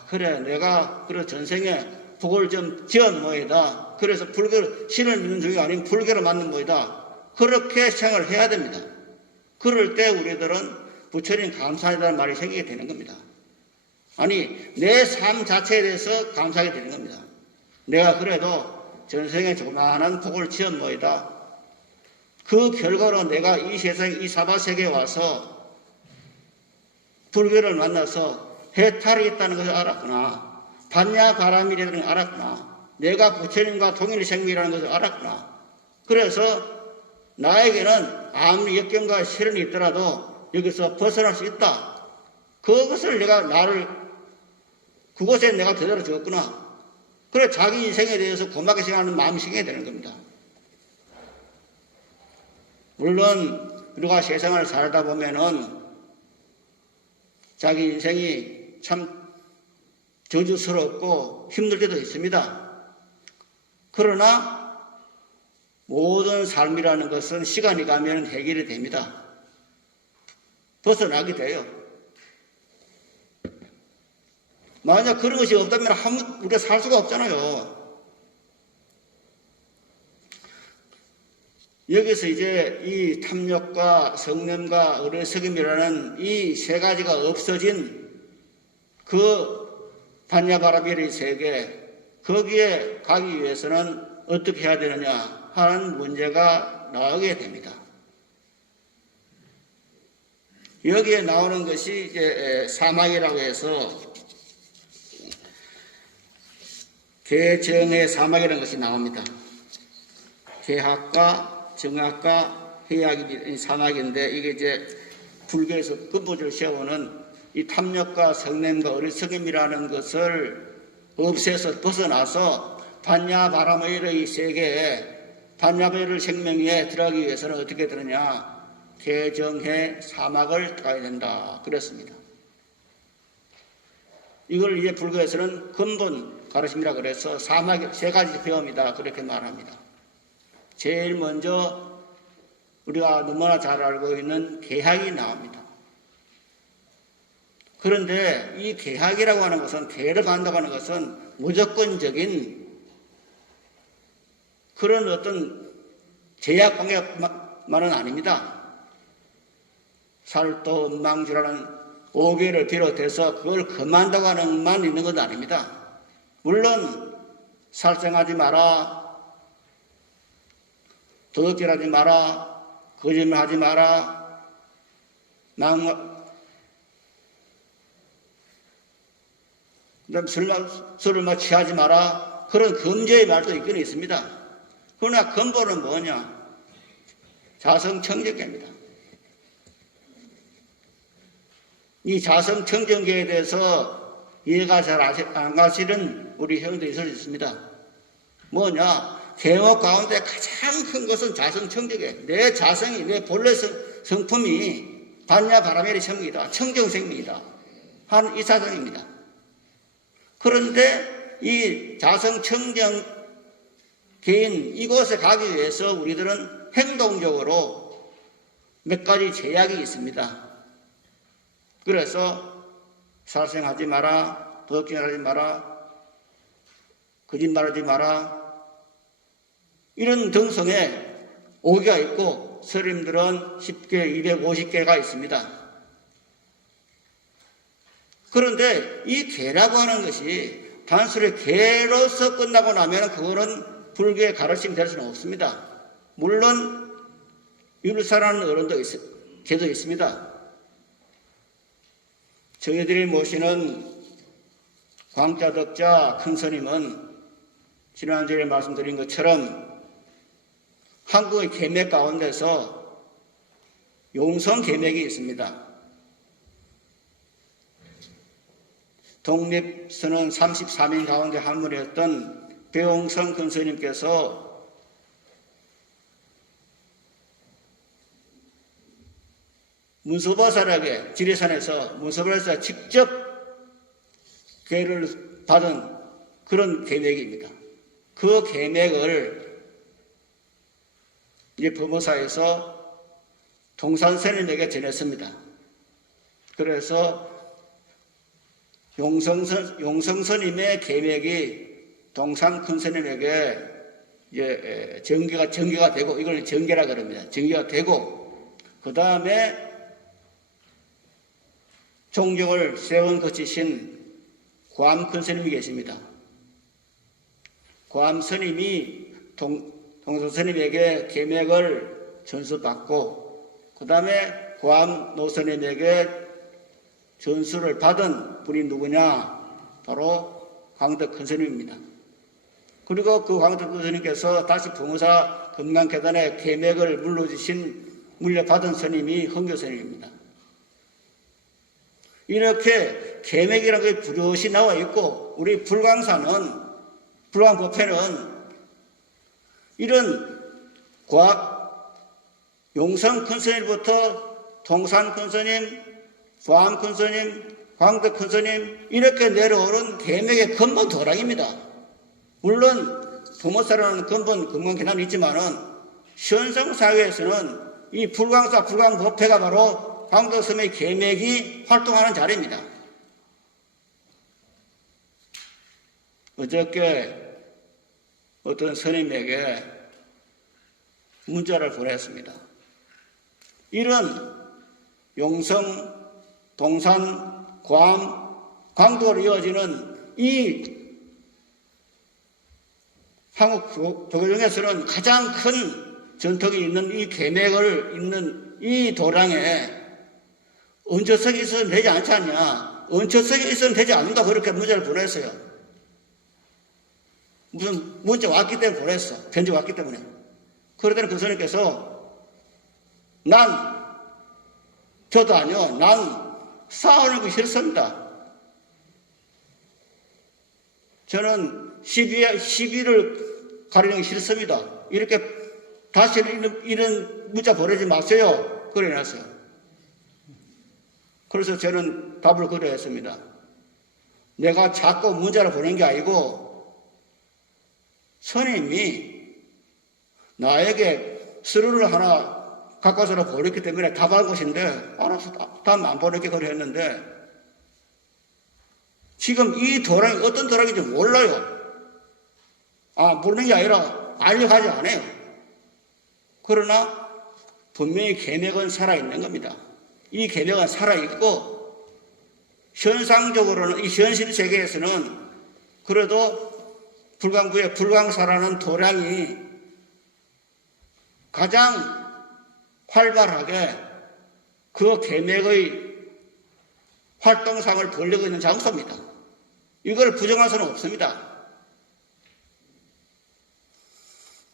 그래 내가 그래 전생에 복을 좀 지었모이다. 그래서 불교를, 신을 믿는 종교가 아닌 불교를 만든 모이다. 그렇게 생각을 해야 됩니다. 그럴 때 우리들은 부처님 감사하다는 말이 생기게 되는 겁니다. 아니 내 삶 자체에 대해서 감사하게 되는 겁니다. 내가 그래도 전생에 조그마한 복을 지었모이다. 그 결과로 내가 이 세상, 이 사바세계에 와서 불교를 만나서 해탈이 있다는 것을 알았구나. 반야바람이라는 것을 알았구나. 내가 부처님과 동일 생명이라는 것을 알았구나. 그래서 나에게는 아무리 역경과 시련이 있더라도 여기서 벗어날 수 있다. 그것을 그곳에 내가 제대로 적었구나. 그래 자기 인생에 대해서 고맙게 생각하는 마음이 생겨야 되는 겁니다. 물론 우리가 세상을 살다 보면은 자기 인생이 참 저주스럽고 힘들 때도 있습니다. 그러나 모든 삶이라는 것은 시간이 가면 해결이 됩니다. 벗어나게 돼요. 만약 그런 것이 없다면 우리가 살 수가 없잖아요. 여기서 이제 이 탐욕과 성냄과 어리석임이라는 이 세 가지가 없어진 그 반야바라비의 세계, 거기에 가기 위해서는 어떻게 해야 되느냐 하는 문제가 나오게 됩니다. 여기에 나오는 것이 이제 사막이라고 해서 개정의 사막이라는 것이 나옵니다. 개학과 정학과 해학이 사막인데 이게 이제 불교에서 근본적으로 세우는 이 탐욕과 성냄과 어리석음이라는 것을 없애서 벗어나서 반야바라모의 세계에 반야바라의 생명에 들어가기 위해서는 어떻게 되느냐? 개정해 사막을 가야 된다. 그랬습니다. 이걸 이제 불교에서는 근본 가르침이라 그래서 사막 세 가지 배움이다. 그렇게 말합니다. 제일 먼저 우리가 너무나 잘 알고 있는 개학이 나옵니다. 그런데 이 개학이라고 하는 것은, 개를 간다고 하는 것은 무조건적인 그런 어떤 제약 관계만은 아닙니다. 살도 음망주라는 5개를 비롯해서 그걸 금한다고 하는 것만 있는 것도 아닙니다. 물론 살생하지 마라, 도둑질하지 마라, 거짓말하지 마라, 술을 취하지 마라, 그런 금지의 말도 있긴 있습니다. 그러나 근본은 뭐냐? 자성청정계입니다. 이 자성청정계에 대해서 이해가 잘 안 가시는 우리 형들이 있을 수 있습니다. 뭐냐? 계목 가운데 가장 큰 것은 자성청정계. 내 자성이, 내 본래 성품이 반야바라멜의 생명이다. 청정생명이다. 하는 이 사상입니다. 그런데 이 자성청정 개인 이곳에 가기 위해서 우리들은 행동적으로 몇 가지 제약이 있습니다. 그래서 살생하지 마라, 도둑질하지 마라, 거짓말하지 마라, 이런 등성에 5개가 있고 스님들은 10개, 250개가 있습니다. 그런데 이 개라고 하는 것이 단순히 개로서 끝나고 나면 그거는 불교의 가르침이 될 수는 없습니다. 물론 율사라는 어른도 개도 있습니다. 저희들이 모시는 광자덕자 큰 스님은 지난주에 말씀드린 것처럼 한국의 계맥 가운데서 용성 계맥이 있습니다. 독립선언 33인 가운데 한 분이었던 배용성 근스님께서 문수보살에게 지리산에서 문수보살에서 직접 계를 받은 그런 계맥입니다. 그 계맥을 이제 법무사에서 동산스님에게 전했습니다. 그래서 용성스님의 계맥이 동산 큰스님에게 이제 전개가 되고, 이걸 전개라 그럽니다. 전개가 되고, 그 다음에 종경을 세원 거치신 고암 큰스님이 계십니다. 고암 스님이 동산 스님에게 계맥을 전수받고, 그 다음에 고암 노스님에게 전수를 받은 분이 누구냐? 바로 광덕 큰스님입니다. 그리고 그 광덕 큰스님께서 다시 부무사 금강계단에 계맥을 물려받은 스님이 헌교 스님입니다. 이렇게 계맥이라는 게 부르시 나와 있고, 우리 불광법회는 이런 용성 큰스님부터 동산 큰스님, 고암 큰스님, 광덕 큰스님 이렇게 내려오는 계맥의 근본 도량입니다. 물론 부모사라는 근본 금강계단이 있지만은 현성사회에서는 이 불광법회가 바로 광덕스님의 계맥이 활동하는 자리입니다. 어저께 어떤 스님에게 문자를 보냈습니다. 이런 용성, 동산, 고암, 광도로 이어지는 이 한국 조교 중에서는 가장 큰 전통이 있는 이 계맥을 있는 이 도량에 얹혀석이 있어도 되지 않지 않냐. 얹혀석이 있어도 되지 않는다. 그렇게 문자를 보냈어요. 무슨 문자 왔기 때문에 보냈어. 편지 왔기 때문에. 그러더니 그 스님께서 저도 아니요. 난 싸우는 거 싫습니다. 저는 시비를 가리는 게 싫습니다. 이렇게 다시는 이런 문자 보내지 마세요. 그래놨어요. 그래서 저는 답을 그래 했습니다. 내가 자꾸 문자를 보낸 게 아니고 스님이 나에게 서류를 하나 갖고서 보냈기 때문에 답할 것인데 알아서 답 안 보냈게 그래 했는데 지금 이 도량이 어떤 도량인지 몰라요. 모르는 게 아니라 알려가지 않아요. 그러나 분명히 계맥은 살아있는 겁니다. 이 계맥은 살아있고 현상적으로는 이 현실 세계에서는 그래도 불광부의 불광사라는 도량이 가장 활발하게 그 계맥의 활동상을 벌리고 있는 장소입니다. 이걸 부정할 수는 없습니다.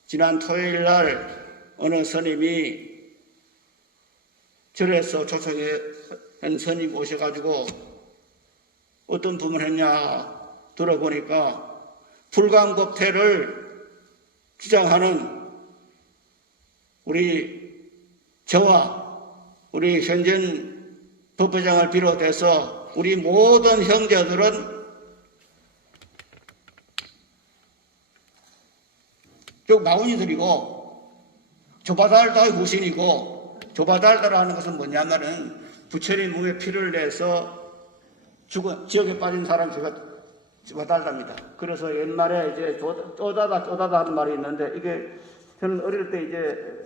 지난 토요일 날 어느 스님이 절에서 초청한 스님 오셔가지고 어떤 부분 했냐 들어보니까 불광법퇴를 주장하는 저와 우리 현전 법회장을 비롯해서 우리 모든 형제들은 쭉 마운이들이고 조바달다의 후신이고 조바달다라는 것은 뭐냐면은 부처님 몸에 피를 내서 지옥에 빠진 사람 조바달다입니다. 그래서 옛말에 이제 쪼다다 하는 말이 있는데 이게 저는 어릴 때 이제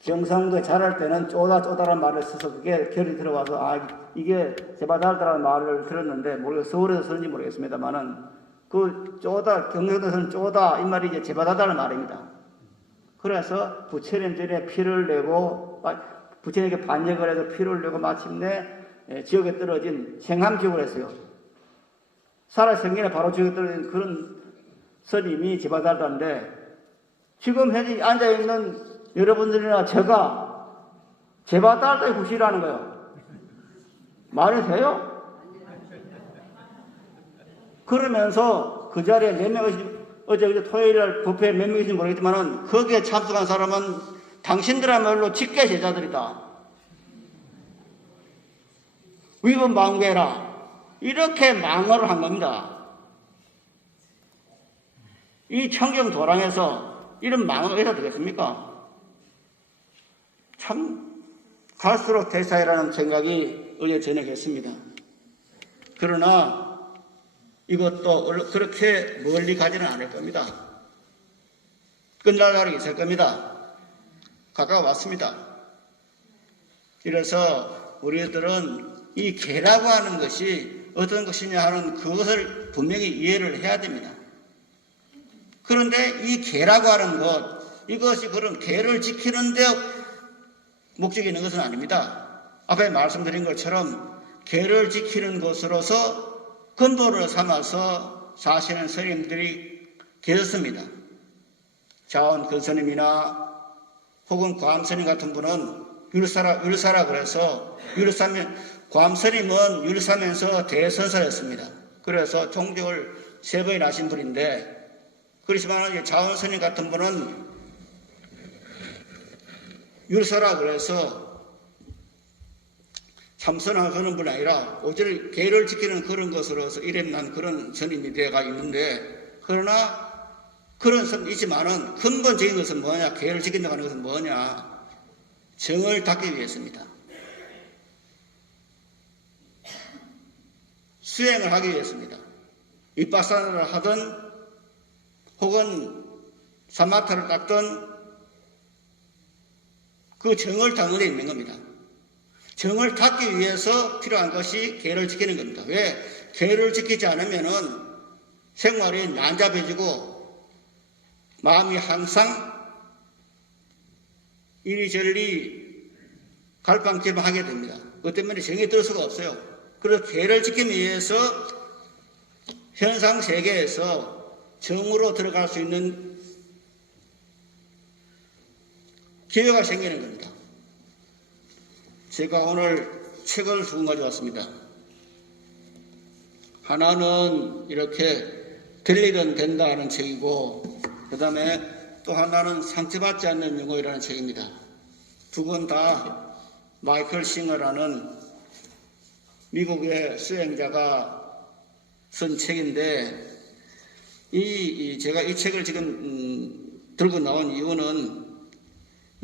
경상도에 자랄 때는 쪼다라는 말을 써서 그게 결이 들어와서 이게 제바달다라는 말을 들었는데 서울에서 쓰는지 모르겠습니다만은 그 경상도에서는 쪼다 이 말이 이제 제바달다라는 말입니다. 그래서 부처님 전에 피를 내고 부처님에게 반역을 해서 피를 내고 마침내 지옥에 떨어진 생함지옥을 했어요. 살아생전에 바로 지옥에 떨어진 그런 스님이 제바달다인데 지금 현재 앉아있는 여러분들이나 제가 제바달다의 구실하는 거예요. 말이 돼요? 그러면서 그 자리에 몇 명이지, 어제 토요일날 법회에 몇 명인지 모르겠지만은 거기에 참석한 사람은 당신들야말로 직계 제자들이다. 위법 망개라. 이렇게 망언을 한 겁니다. 이 청정 도랑에서 이런 망언을 해도 되겠습니까? 참 갈수록 대사이라는 생각이 어제 저녁했습니다. 그러나 이것도 그렇게 멀리 가지는 않을 겁니다. 끝날 날이 있을 겁니다. 가까워왔습니다. 이래서 우리들은 이 계라고 하는 것이 어떤 것이냐 하는 그것을 분명히 이해를 해야 됩니다. 그런데 이 계라고 하는 것, 이것이 그럼 계를 지키는 데 목적이 있는 것은 아닙니다. 앞에 말씀드린 것처럼 계를 지키는 것으로서 근본을 삼아서 사시는 스님들이 계셨습니다. 자원 근스님이나 혹은 과암스님 같은 분은 율사라 그래서 과암스님은 율사면서 대선사였습니다. 그래서 종직을 3번이나 하신 분인데, 그렇지만 자원스님 같은 분은 율사라 그래서 참선하는 그런 분이 아니라 오직 계를 지키는 그런 것으로서 이름난 그런 스님이 되어가 있는데, 그러나 그런 선 있지만은 근본적인 것은 뭐냐? 계를 지킨다고 하는 것은 뭐냐? 정을 닦기 위해서입니다. 수행을 하기 위해서입니다. 윗바사를 하든 혹은 사마타를 닦든 그 정을 닦는 데 있는 겁니다. 정을 닦기 위해서 필요한 것이 계를 지키는 겁니다. 왜? 계를 지키지 않으면은 생활이 난잡해지고 마음이 항상 이리저리 갈팡질팡하게 됩니다. 그것 때문에 정이 들 수가 없어요. 그래서 계를 지키기 위해서 현상 세계에서 정으로 들어갈 수 있는 기회가 생기는 겁니다. 제가 오늘 책을 2권 가져왔습니다. 하나는 이렇게 될 일은 된다 하는 책이고, 그 다음에 또 하나는 상처받지 않는 영혼이라는 책입니다. 2권 다 마이클 싱어라는 미국의 수행자가 쓴 책인데, 제가 이 책을 지금 들고 나온 이유는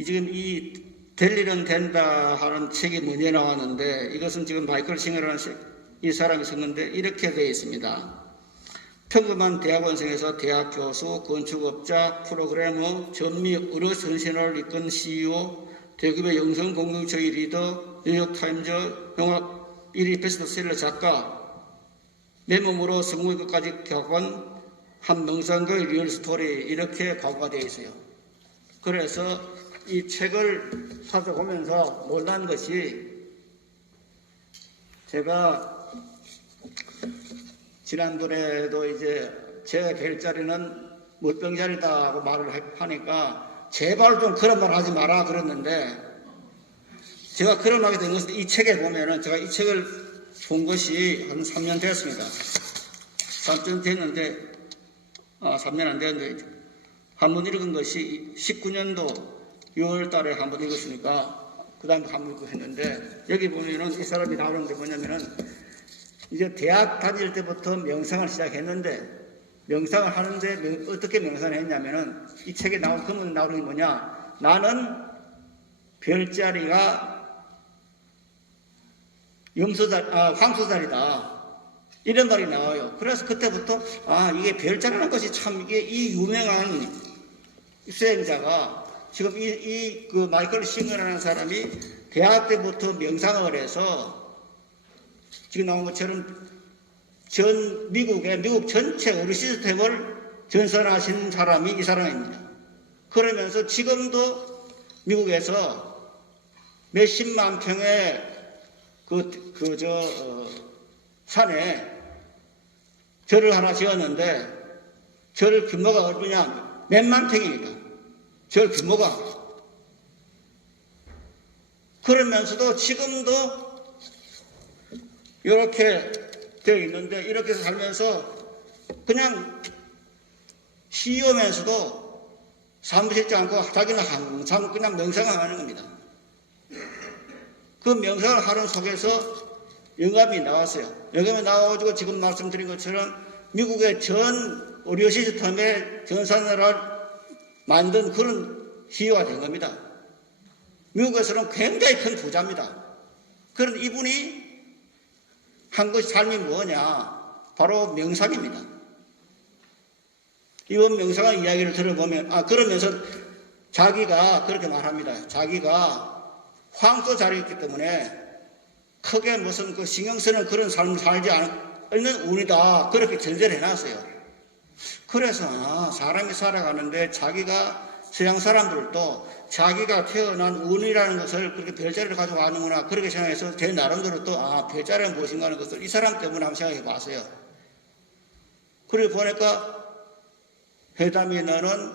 지금 이 될 일은 된다 하는 책이 문제 나왔는데, 이것은 지금 마이클 싱어라는 이 사람이 썼는데 이렇게 되어 있습니다. 평범한 대학원생에서 대학 교수, 건축업자, 프로그래머, 전미 의료 전신을 이끈 CEO, 대기업의 영성 공동체의 리더, 뉴욕타임즈 영화 1위 베스트셀러 작가, 내 몸으로 성공의 끝까지 겪은 한 명상의 리얼 스토리, 이렇게 과거가 되어 있어요. 그래서 이 책을 살펴보면서 놀란 것이, 제가 지난번에도 이제 제 별자리는 물병자리다 하고 말을 하니까 제발 좀 그런 말 하지 마라 그랬는데, 제가 그런 말이 된 것은 이 책에 보면은, 제가 이 책을 본 것이 한 3년 됐습니다. 3년 됐는데, 3년 안 됐는데, 한 번 읽은 것이 19년도 6월 달에 한 번 읽었으니까, 그 다음에 한 번 읽고 했는데, 여기 보면은 이 사람이 나오는 게 뭐냐면은, 이제 대학 다닐 때부터 명상을 시작했는데, 명상을 하는데 어떻게 명상을 했냐면은, 이 책에 나온 그문 나오는 게 뭐냐? 나는 별자리가 황소자리다. 이런 말이 나와요. 그래서 그때부터, 이게 별자리라는 것이 참, 이게 이 유명한 수행자가, 지금 그 마이클 싱어라는 사람이 대학 때부터 명상을 해서, 지금 나온 것처럼 미국 전체 의료 시스템을 전선하신 사람이 이 사람입니다. 그러면서 지금도 미국에서 몇십만 평의 산에 절을 하나 지었는데, 절 규모가 얼마냐? 몇만 평입니다. 절 규모가. 그러면서도 지금도 이렇게 되어 있는데, 이렇게 살면서 그냥 CEO면서도 사무실지 않고 자기는 항상 그냥 명상을 하는 겁니다. 그 명상을 하는 속에서 영감이 나왔어요. 영감이 나와가지고 지금 말씀드린 것처럼 미국의 전 의료 시스템의 전산을 만든 그런 CEO가 된 겁니다. 미국에서는 굉장히 큰 부자입니다. 그런 이분이 한 것이 삶이 뭐냐? 바로 명상입니다. 이번 명상의 이야기를 들어보면, 그러면서 자기가 그렇게 말합니다. 자기가 황소자리였기 때문에 크게 무슨 그 신경 쓰는 그런 삶을 살지 않는 운이다. 그렇게 전제를 해놨어요. 그래서 사람이 살아가는데 자기가 서양 사람들도 자기가 태어난 운이라는 것을 그렇게 별자리를 가지고 하는구나 그렇게 생각해서 제 나름대로 또 별자리는 무엇인가 하는 것을 이 사람 때문에 한번 생각해 봤어요. 그래 보니까 회담이 너는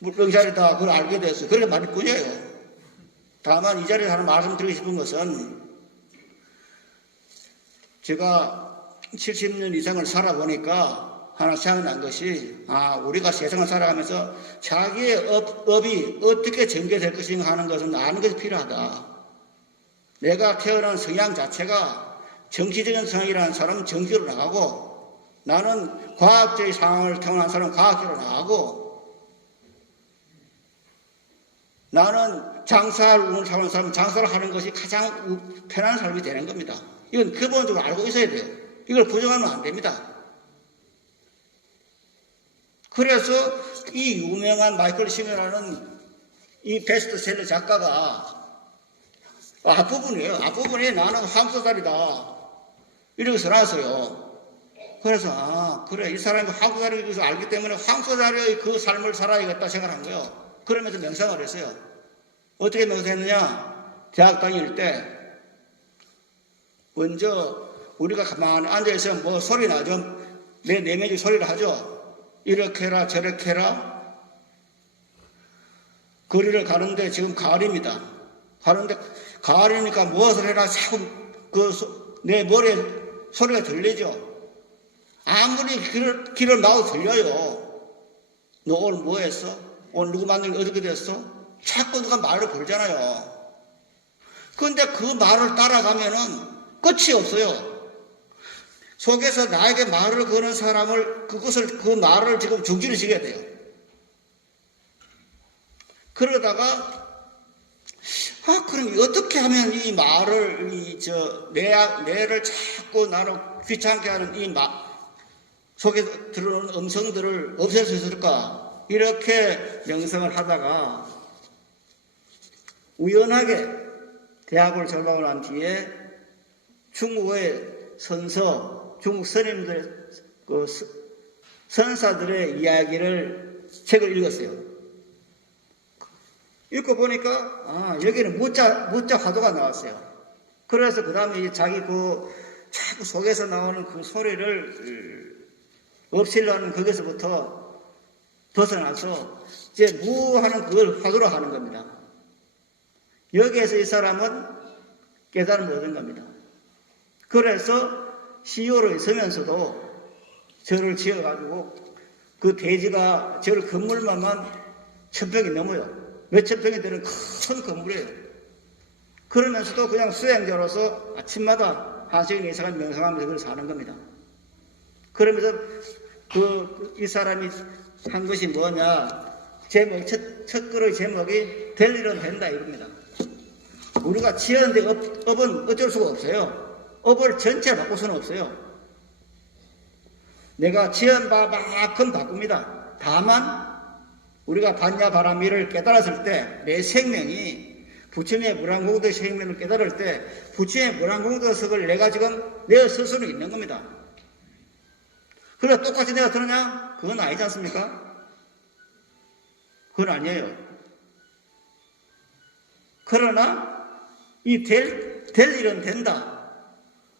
물병자리다 그걸 알게 됐어요. 그렇게 말일 뿐이에요. 다만 이 자리에서 하나 말씀드리고 싶은 것은 제가 70년 이상을 살아보니까 하나 생각난 것이 우리가 세상을 살아가면서 자기의 업이 어떻게 전개될 것인가 하는 것은 아는 것이 필요하다. 내가 태어난 성향 자체가 정치적인 성향이라는 사람은 정치로 나가고 나는 과학적인 상황을 태어난 사람은 과학적으로 나가고 나는 장사를 운을 타는 사람은 장사를 하는 것이 가장 편한 삶이 되는 겁니다. 이건 기본적으로 알고 있어야 돼요. 이걸 부정하면 안 됩니다. 그래서 이 유명한 마이클 시메라는 이 베스트셀러 작가가 앞부분이에요. 앞부분에 나는 황소자리다 이렇게 써놨어요. 그래서 그래 이 사람이 황소자리를 알기 때문에 황소자리의 그 삶을 살아야겠다 생각한 거예요. 그러면서 명상을 했어요. 어떻게 명상했느냐? 대학 다닐 때 먼저 우리가 가만히 앉아있으면 뭐 소리 나죠? 내 내면이 소리를 하죠. 이렇게 해라 저렇게 해라. 거리를 가는데 지금 가을입니다. 가는데 가을이니까 무엇을 해라 자꾸 내 머리에 소리가 들리죠. 아무리 길을 나도 들려요. 너 오늘 뭐 했어? 오늘 누구 만나니 어떻게 됐어? 자꾸 누가 말을 걸잖아요. 그런데 그 말을 따라가면은 끝이 없어요. 속에서 나에게 말을 거는 사람을 그 말을 지금 중지를 지게 돼요. 그러다가 그럼 어떻게 하면 이 말을 내를 자꾸 나를 귀찮게 하는 이 속에 들어오는 음성들을 없앨 수 있을까? 이렇게 명상을 하다가 우연하게 대학을 졸업을 한 뒤에 중국의 중국 스님들의 선사들의 책을 읽었어요. 읽고 보니까 여기는 무자 화두가 나왔어요. 그래서 그 다음에 자기 자꾸 속에서 나오는 그 소리를 없애려는 거기서부터 벗어나서 이제 무하는 그걸 화두로 하는 겁니다. 여기에서 이 사람은 깨달음을 얻은 겁니다. 그래서 CEO로 있으면서도 절을 지어가지고 그 대지가 절 건물만 1000평이 넘어요. 몇천 평이 되는 큰 건물이에요. 그러면서도 그냥 수행자로서 아침마다 1시간 이상을 명상하면서 그걸 사는 겁니다. 그러면서 이 사람이 한 것이 뭐냐? 첫 글의 제목이 될 일은 된다 이겁니다. 우리가 지었는데 업은 어쩔 수가 없어요. 업을 전체 바꿀 수는 없어요. 내가 지은 바만큼 바꿉니다. 다만 우리가 반야바라미를 깨달았을 때 내 생명이 부처님의 무량공덕 생명을 깨달을 때 부처님의 무량공덕석을 내가 지금 내어 쓸 수는 있는 겁니다. 그래 똑같이 내가 들으냐? 그건 아니지 않습니까? 그건 아니에요. 그러나 이 될 일은 된다.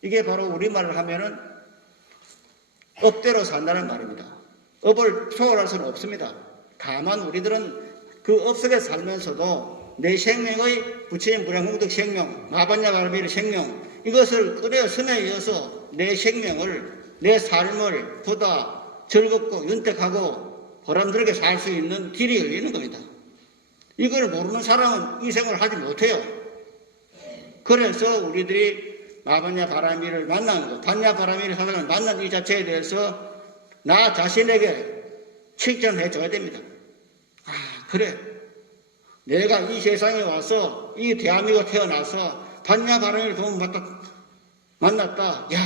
이게 바로 우리말을 하면은 업대로 산다는 말입니다. 업을 초월할 수는 없습니다. 다만 우리들은 그 업 속에 살면서도 내 생명의 부처님 무량공덕 생명, 마반야바라밀의 생명 이것을 끌어 섬에 이어서 내 생명을 내 삶을 보다 즐겁고 윤택하고 보람들게 살 수 있는 길이 열리는 겁니다. 이걸 모르는 사람은 이 생활을 하지 못해요. 그래서 우리들이 마반야 바라미를 만나는 것, 반야 바라미를 사상을 만난 이 자체에 대해서 나 자신에게 칭찬해 줘야 됩니다. 아, 그래. 내가 이 세상에 와서 이 대한민국에 태어나서 반야 바라미를 만났다. 야,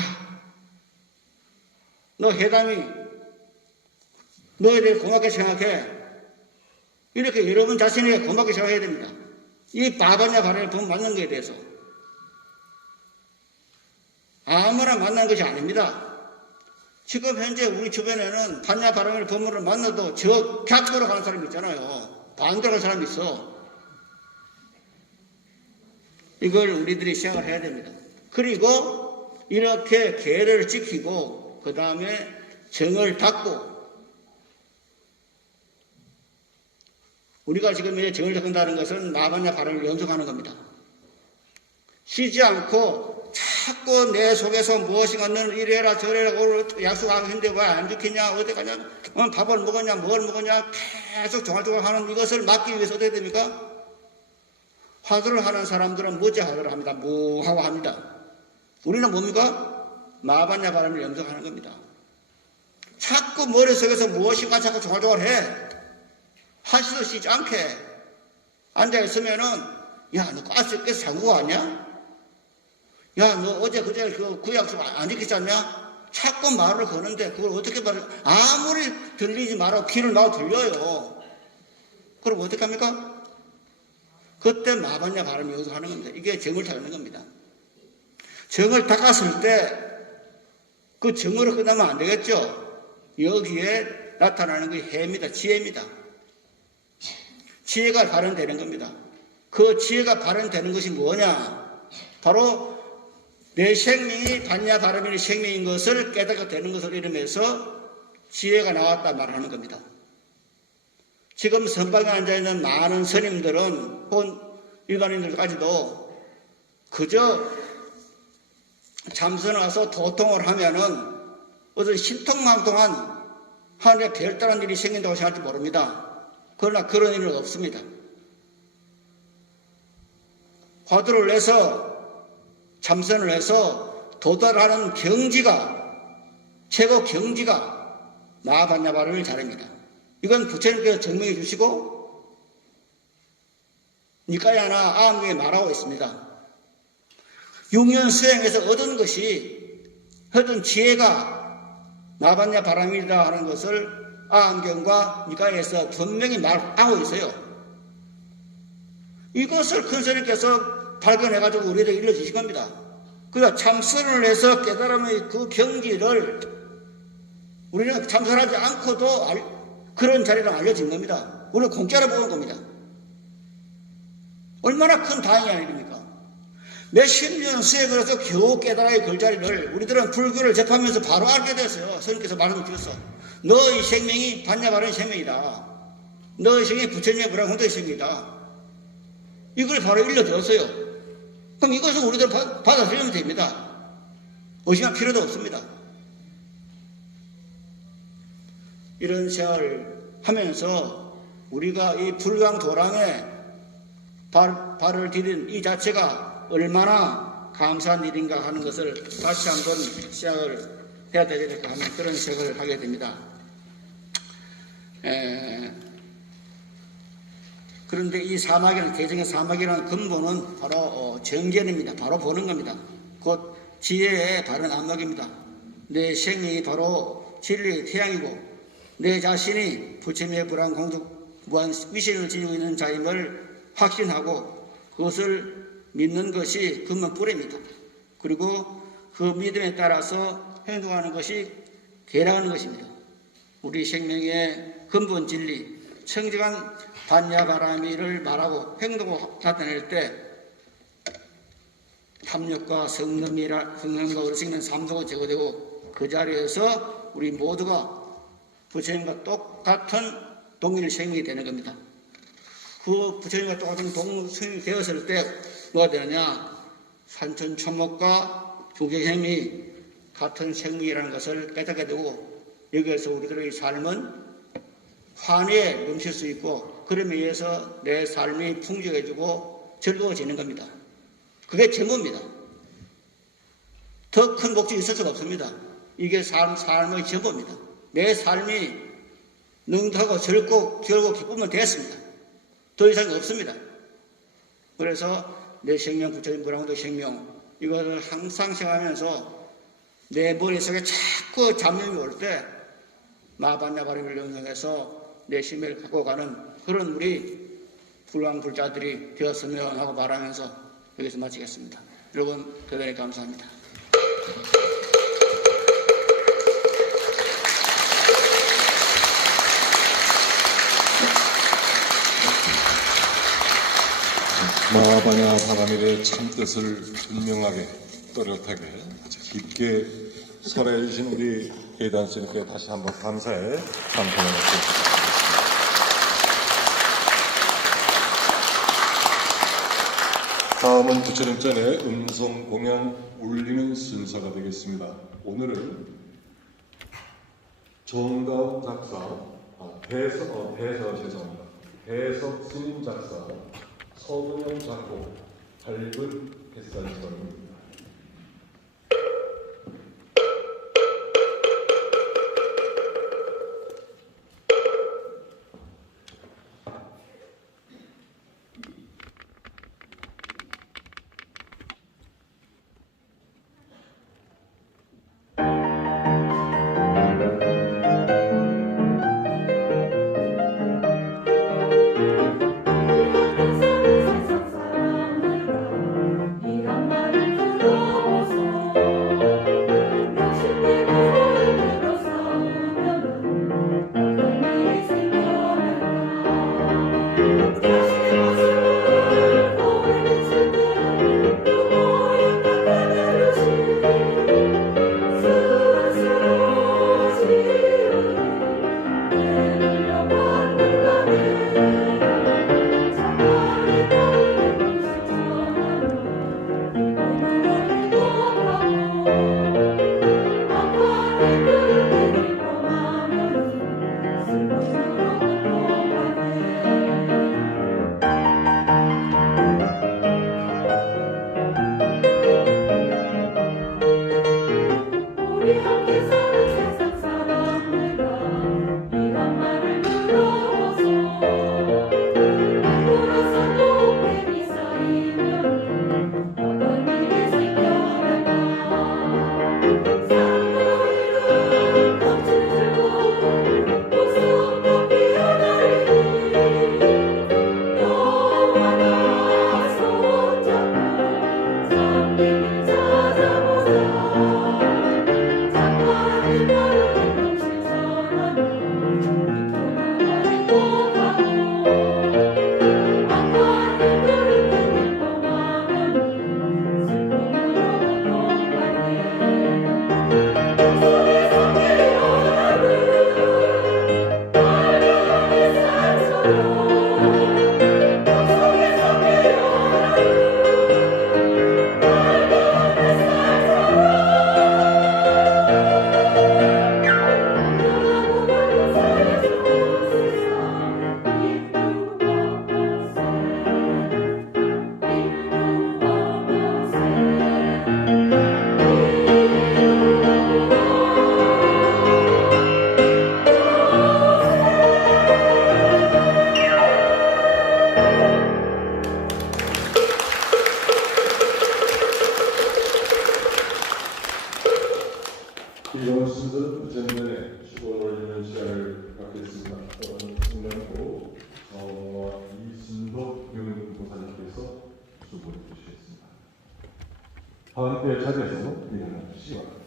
너 해담이 너에 대해 고맙게 생각해. 이렇게 여러분 자신에게 고맙게 생각해야 됩니다. 이 바반야 바라미를 만난 것에 대해서. 아무나 만난 것이 아닙니다. 지금 현재 우리 주변에는 반야 바라미를 법문을 만나도 저 객으로 가는 사람이 있잖아요. 반대로 가는 사람이 있어. 이걸 우리들이 생각을 해야 됩니다. 그리고 이렇게 계를 지키고 그 다음에 정을 닫고 우리가 지금 이제 정을 닫는다는 것은 마반야 바라미를 연속하는 겁니다. 쉬지 않고 자꾸 내 속에서 무엇인가 너는 이래라 저래라 오늘 약속하고 했는데 왜 안 지키냐 어디 가냐 밥을 먹었냐 뭘 먹었냐 계속 조갈조갈 하는 이것을 막기 위해서 어떻게 됩니까? 화두를 하는 사람들은 무지 화두를 합니다. 무하고 합니다. 우리는 뭡니까? 마반야 바라미를 염색하는 겁니다. 자꾸 머릿속에서 무엇인가 자꾸 조갈조갈 해. 하시도 쉬지 않게 앉아있으면은 야 너 가스 깨서 잠그고 왔냐? 야, 너 어제 그제 그 약속 안 지키지 않냐? 자꾸 말을 거는데 그걸 어떻게 말해? 아무리 들리지 말고 귀를 막아 들려요. 그럼 어떻게 합니까? 그때 마반야 바람이 연속하는 겁니다. 이게 정을 닦는 겁니다. 정을 닦았을 때 그 정으로 끝나면 안 되겠죠? 여기에 나타나는 게 해입니다. 지혜입니다. 지혜가 발현되는 겁니다. 그 지혜가 발현되는 것이 뭐냐? 바로 내 생명이 반야 바라미의 생명인 것을 깨닫게 되는 것을 이루면서 지혜가 나왔다 말하는 겁니다. 지금 선방에 앉아있는 많은 스님들은 혹은 일반인들까지도 그저 잠선을 와서 도통을 하면은 어떤 신통망통한 하늘에 별다른 일이 생긴다고 생각할지 모릅니다. 그러나 그런 일은 없습니다. 화두를 내서 참선을 해서 도달하는 경지가 최고 경지가 마반야 바라미를 자릅니다. 이건 부처님께서 증명해 주시고 니까야나 아함경에 말하고 있습니다. 6년 수행에서 얻은 것이 얻은 지혜가 마반야 바라미이다 하는 것을 아함경과 니까야에서 분명히 말하고 있어요. 이것을 큰 스님께서 발견해가지고 우리에게 일러주신 겁니다. 그러니까 참선을 해서 깨달음의 그 경지를 우리는 참선하지 않고도 그런 자리를 알려진 겁니다. 우리는 공짜로 보는 겁니다. 얼마나 큰 다행이 아닙니까? 몇십 년 수행을 해서 겨우 깨달아야 그 자리를 우리들은 불교를 접하면서 바로 알게 됐어요. 스님께서 말씀을 주셨어. 너의 생명이 반야 바라미 생명이다. 너의 생명이 부처님의 불황공도의 생명이다. 이걸 바로 일러줬어요. 그럼 이것은 우리들 받아들이면 됩니다. 의심할 필요도 없습니다. 이런 생활을 하면서 우리가 이 불광도랑에 발을 디딘 이 자체가 얼마나 감사한 일인가 하는 것을 다시 한번 생각을 해야 되겠다 하는 그런 생각을 하게 됩니다. 그런데 이 사막이라는 대정의 사막이라는 근본은 바로 정견입니다. 바로 보는 겁니다. 곧 지혜의 바른 안목입니다. 내 생명이 바로 진리의 태양이고 내 자신이 부처님의 불황공덕 무한 위신을 지니고 있는 자임을 확신하고 그것을 믿는 것이 근본 뿌리입니다. 그리고 그 믿음에 따라서 행동하는 것이 계량하는 것입니다. 우리 생명의 근본 진리 청정한 반야 바라미를 말하고 행동을 나타낼 때 탐욕과 성능과 어리석는 삼도가 제거되고 그 자리에서 우리 모두가 부처님과 똑같은 동일 생명이 되는 겁니다. 그 부처님과 똑같은 동생이 되었을 때 뭐가 되느냐? 산천초목과 중생생이 같은 생명이라는 것을 깨닫게 되고 여기에서 우리들의 삶은 환희에 넘칠 수 있고 그럼에 의해서 내 삶이 풍족해지고 즐거워지는 겁니다. 그게 전부입니다. 더 큰 목적이 있을 수가 없습니다. 이게 삶의 전부입니다. 내 삶이 능하고 즐겁고 기쁘면 되었습니다. 더 이상 없습니다. 그래서 내 생명, 부처님 무량도 생명 이것을 항상 생각하면서 내 머릿속에 자꾸 잡념이 올 때 마반야바리를 연상해서 내 심을 갖고 가는 그런 우리 불왕불자들이 되었으면 하고 바라면서 여기서 마치겠습니다. 여러분 대단히 감사합니다. 마하바냐 바라밀의 참뜻을 분명하게 또렷하게 아주 깊게 설해 주신 우리 해단 스님께 다시 한번 감사의 감사를 드립니다. 다음은 부처님 전에 음성 공양 울리는 순서가 되겠습니다. 오늘은 정가운 작사, 배석 스님 작사, 서동영 작곡, 밝은 햇살처럼입니다. 이번 순서는 부처님의 시골 올리는 시간을 갖겠습니다. 승량고 이순덕 교육보사님께서 수고해 주시겠습니다. 함께 자리에서 일어나 주시기 바랍니다.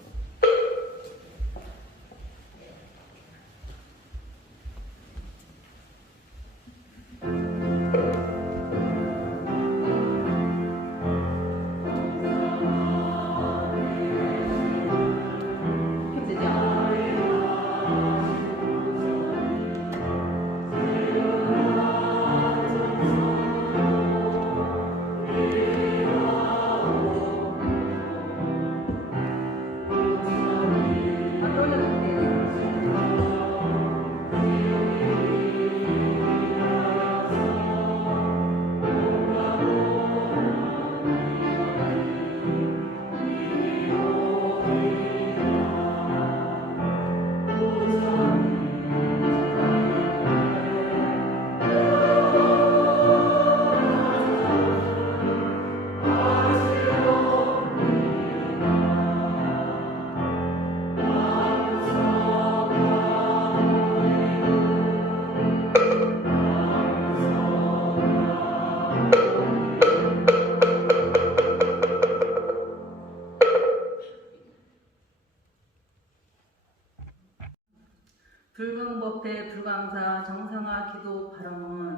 불광법회 불광사 정상화 기도 바람은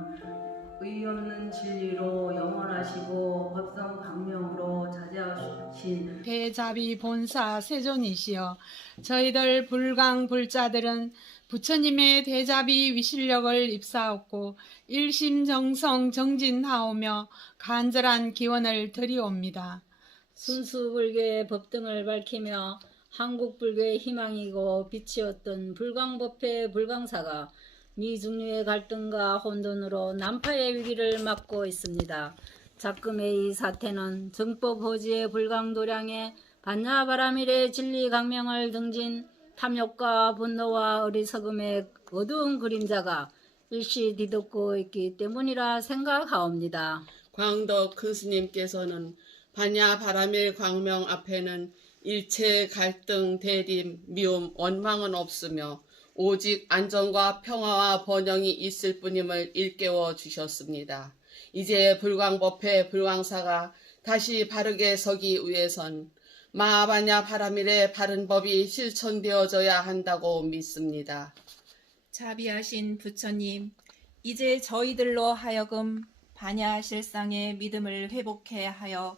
의 없는 진리로 영원하시고 법성 광명으로 자제하신 대자비 본사 세존이시여 저희들 불광 불자들은 부처님의 대자비 위실력을 입사하고 일심정성 정진하오며 간절한 기원을 드리옵니다. 순수불교의 법등을 밝히며 한국불교의 희망이고 빛이었던 불광법회 불광사가 미중류의 갈등과 혼돈으로 난파의 위기를 맞고 있습니다. 작금의 이 사태는 정법호지의 불광도량에 반야바라밀의 진리강명을 등진 탐욕과 분노와 어리석음의 어두운 그림자가 일시 뒤덮고 있기 때문이라 생각하옵니다. 광덕 큰 스님께서는 반야바라밀 광명 앞에는 일체 갈등, 대립, 미움, 원망은 없으며 오직 안정과 평화와 번영이 있을 뿐임을 일깨워 주셨습니다. 이제 불광법회 불광사가 다시 바르게 서기 위해선 마하반야 바라밀의 바른 법이 실천되어져야 한다고 믿습니다. 자비하신 부처님, 이제 저희들로 하여금 반야실상의 믿음을 회복해 하여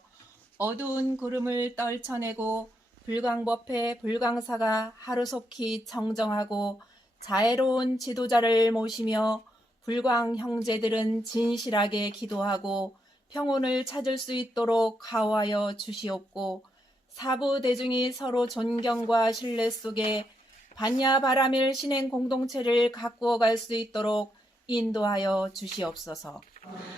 어두운 구름을 떨쳐내고 불광법회 불광사가 하루속히 정정하고 자애로운 지도자를 모시며 불광 형제들은 진실하게 기도하고 평온을 찾을 수 있도록 가호하여 주시옵고 사부 대중이 서로 존경과 신뢰 속에 반야바라밀 신행 공동체를 가꾸어 갈 수 있도록 인도하여 주시옵소서.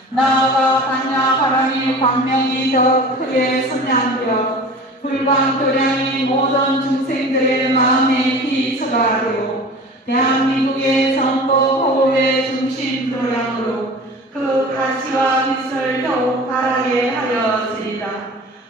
나아가 반야바라밀 광명이 더 크게 선양되어 불광도량이 모든 중생들의 마음에 기초가 되고 대한민국의 선거보호의 중심 도량으로 그 가치와 빛을 더욱 바라게 하여지이다.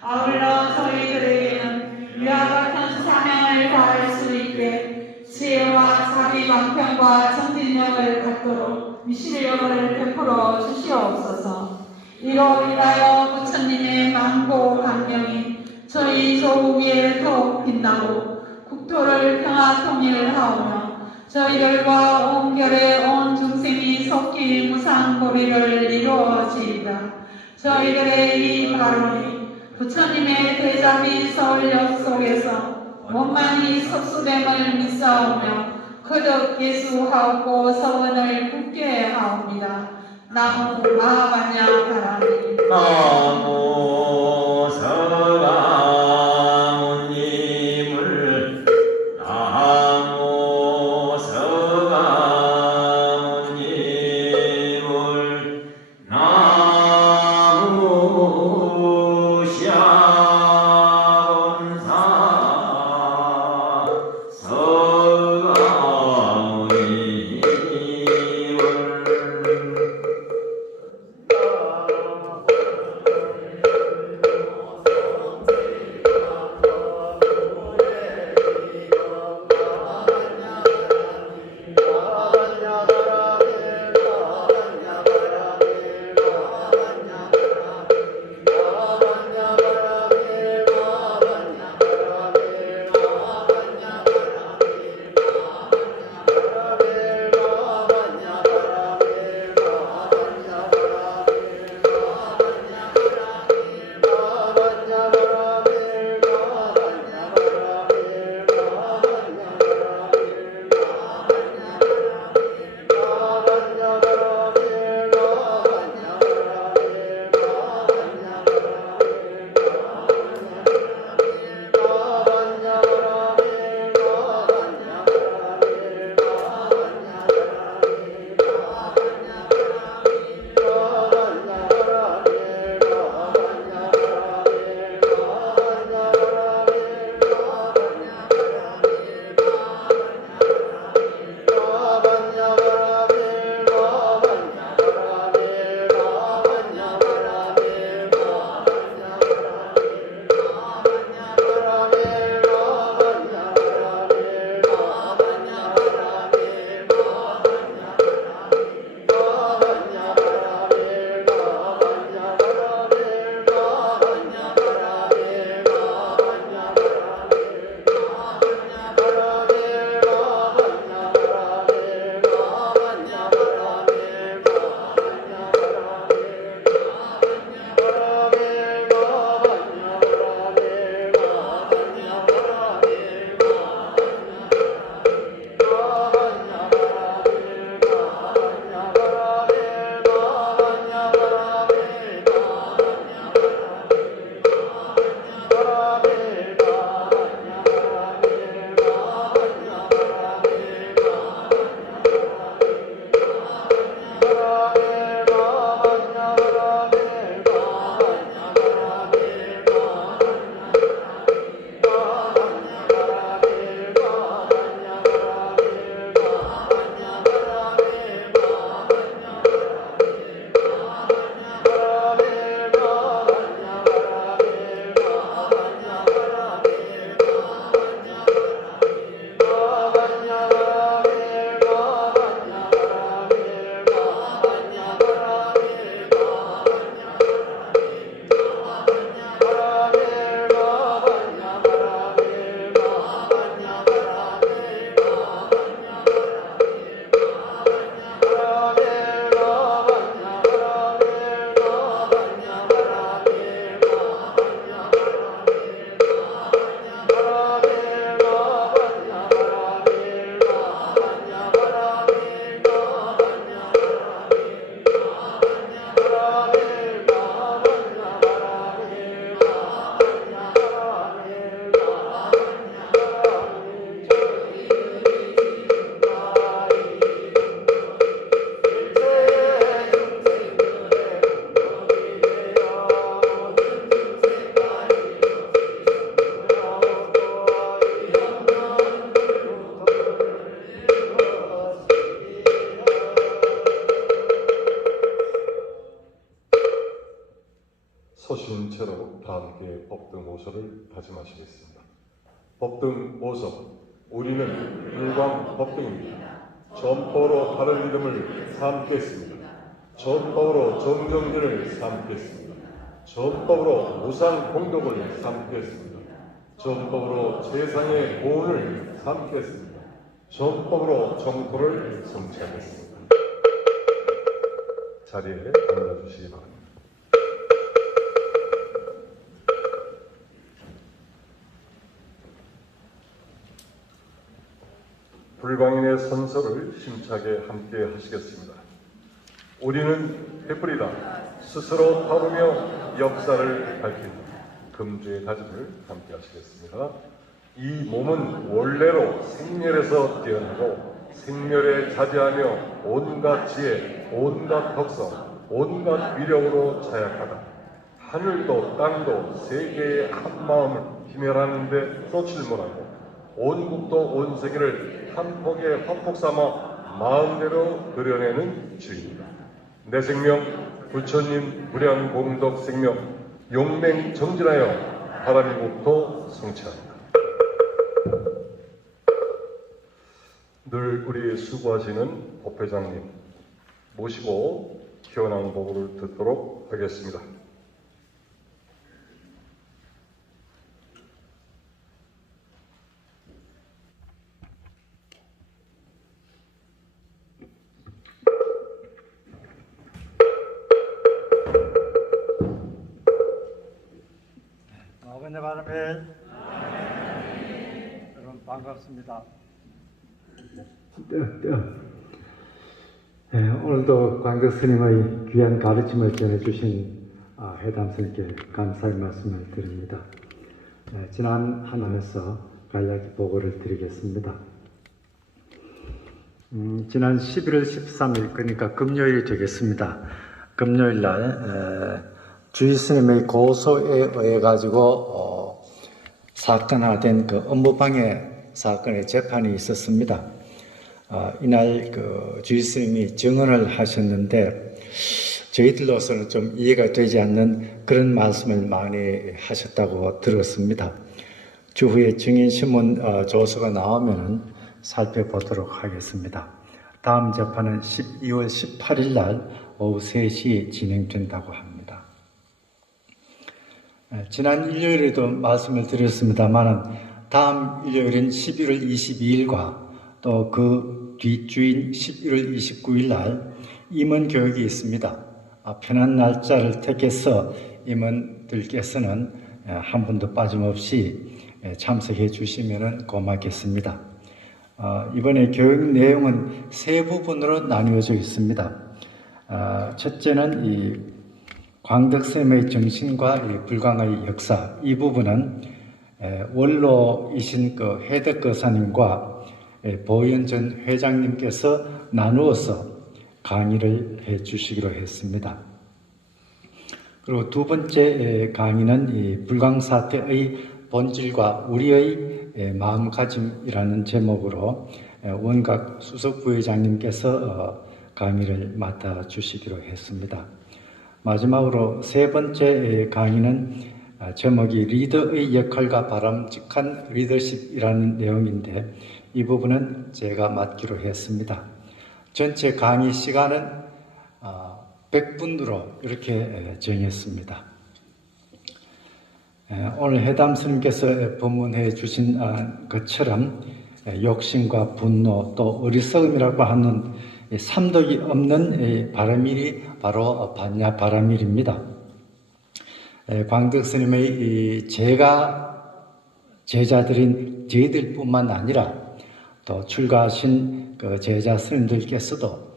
아울러 저희들에게는 위와 같은 사명을 다할 수 있게 지혜와 자비 방편과 정진력을 갖도록 미실력을 베풀어 주시옵소서. 이로 인하여 부처님의 만고 강령이 저희 조국에 더욱 빛나고 국토를 평화 통일하오며 저희들과 온결의 온 중생이 속히 무상고리를 이루어지이다. 저희들의 이 발언이 부처님의 대자비 서울역 속에서 원만히 섭수됨을 믿사오며 거듭 예수하옵고 서원을 굳게 하옵니다. 나무 마하반야 바라밀. 나무 서가모님을 나무 서가모님을 나무 샤본사 서가모님을 함께 법등 오서를 다짐하시겠습니다. 법등 오서. 우리는 불광 법등입니다. 전법으로 다른 이름을 삼겠습니다. 전법으로 정정진을 삼겠습니다. 전법으로 무상 공덕을 삼겠습니다. 전법으로 세상의 보훈을 삼겠습니다. 전법으로 정토를 성취하겠습니다. 자리에 앉아주시기 바랍니다. 불광인의 선서를 심차게 함께 하시겠습니다. 우리는 해뿌리다 스스로 다루며 역사를 밝힌다. 금주의 다짐을 함께 하시겠습니다. 이 몸은 원래로 생멸에서 뛰어나고 생멸에 자제하며 온갖 지혜, 온갖 덕성, 온갖 위력으로 자약하다. 하늘도 땅도 세계의 한 마음을 희멸하는 데 쫓을 못하고 온 국도 온 세계를 한 폭의 화폭 삼아 마음대로 그려내는 주입니다. 내 생명 부처님 무량 공덕 생명 용맹 정진하여 바람이 국토 성취합니다. 늘 우리 수고하시는 법회장님 모시고 현황 보고를 듣도록 하겠습니다. 아버지 바람에 여러분 반갑습니다. 오늘도 광덕 스님의 귀한 가르침을 전해주신 회담스님께 감사의 말씀을 드립니다. 지난 한 해에서 간략히 보고를 드리겠습니다. 지난 11월 13일 그러니까 금요일이 되겠습니다. 금요일 날 주의 스님의 고소에 의해 가지고 사건화된 그 업무방해 사건의 재판이 있었습니다. 이날 그 주의 스님이 증언을 하셨는데 저희들로서는 좀 이해가 되지 않는 그런 말씀을 많이 하셨다고 들었습니다. 추후에 증인신문 조서가 나오면은 살펴보도록 하겠습니다. 다음 재판은 12월 18일 날 오후 3시에 진행된다고 합니다. 지난 일요일에도 말씀을 드렸습니다만 다음 일요일은 11월 22일과 또 그 뒷주인 11월 29일 날 임원 교육이 있습니다. 편한 날짜를 택해서 임원들께서는 한 분도 빠짐없이 참석해 주시면 고맙겠습니다. 이번에 교육 내용은 세 부분으로 나누어져 있습니다. 첫째는 이 광덕스님의 정신과 이 불광의 역사, 이 부분은 원로이신 그 해덕거사님과 보현 전 회장님께서 나누어서 강의를 해 주시기로 했습니다. 그리고 두 번째 강의는 이 불광사태의 본질과 우리의 마음가짐이라는 제목으로 원각 수석 부회장님께서 강의를 맡아 주시기로 했습니다. 마지막으로 세 번째 강의는 제목이 리더의 역할과 바람직한 리더십이라는 내용인데 이 부분은 제가 맡기로 했습니다. 전체 강의 시간은 100분으로 이렇게 정했습니다. 오늘 해담스님께서 법문해 주신 것처럼 욕심과 분노 또 어리석음이라고 하는 삼독이 없는 바라밀이 바로 반야 바라밀입니다. 광덕 스님의 제자들인 저희들뿐만 아니라 또 출가하신 그 제자 스님들께서도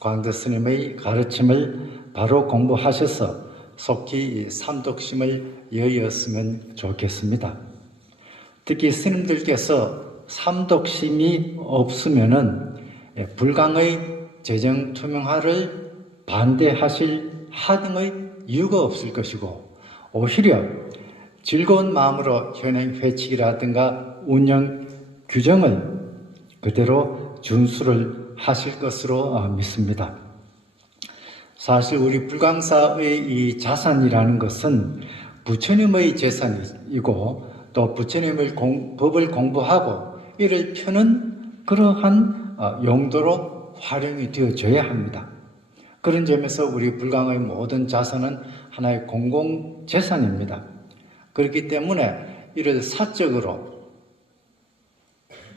광덕 스님의 가르침을 바로 공부하셔서 속히 삼독심을 여의었으면 좋겠습니다. 특히 스님들께서 삼독심이 없으면은 불광의 재정 투명화를 반대하실 하등의 이유가 없을 것이고 오히려 즐거운 마음으로 현행 회칙이라든가 운영 규정을 그대로 준수를 하실 것으로 믿습니다. 사실 우리 불광사의 이 자산이라는 것은 부처님의 재산이고 또 부처님의 법을 공부하고 이를 펴는 그러한 용도로 활용이 되어져야 합니다. 그런 점에서 우리 불광의 모든 자산은 하나의 공공재산입니다. 그렇기 때문에 이를 사적으로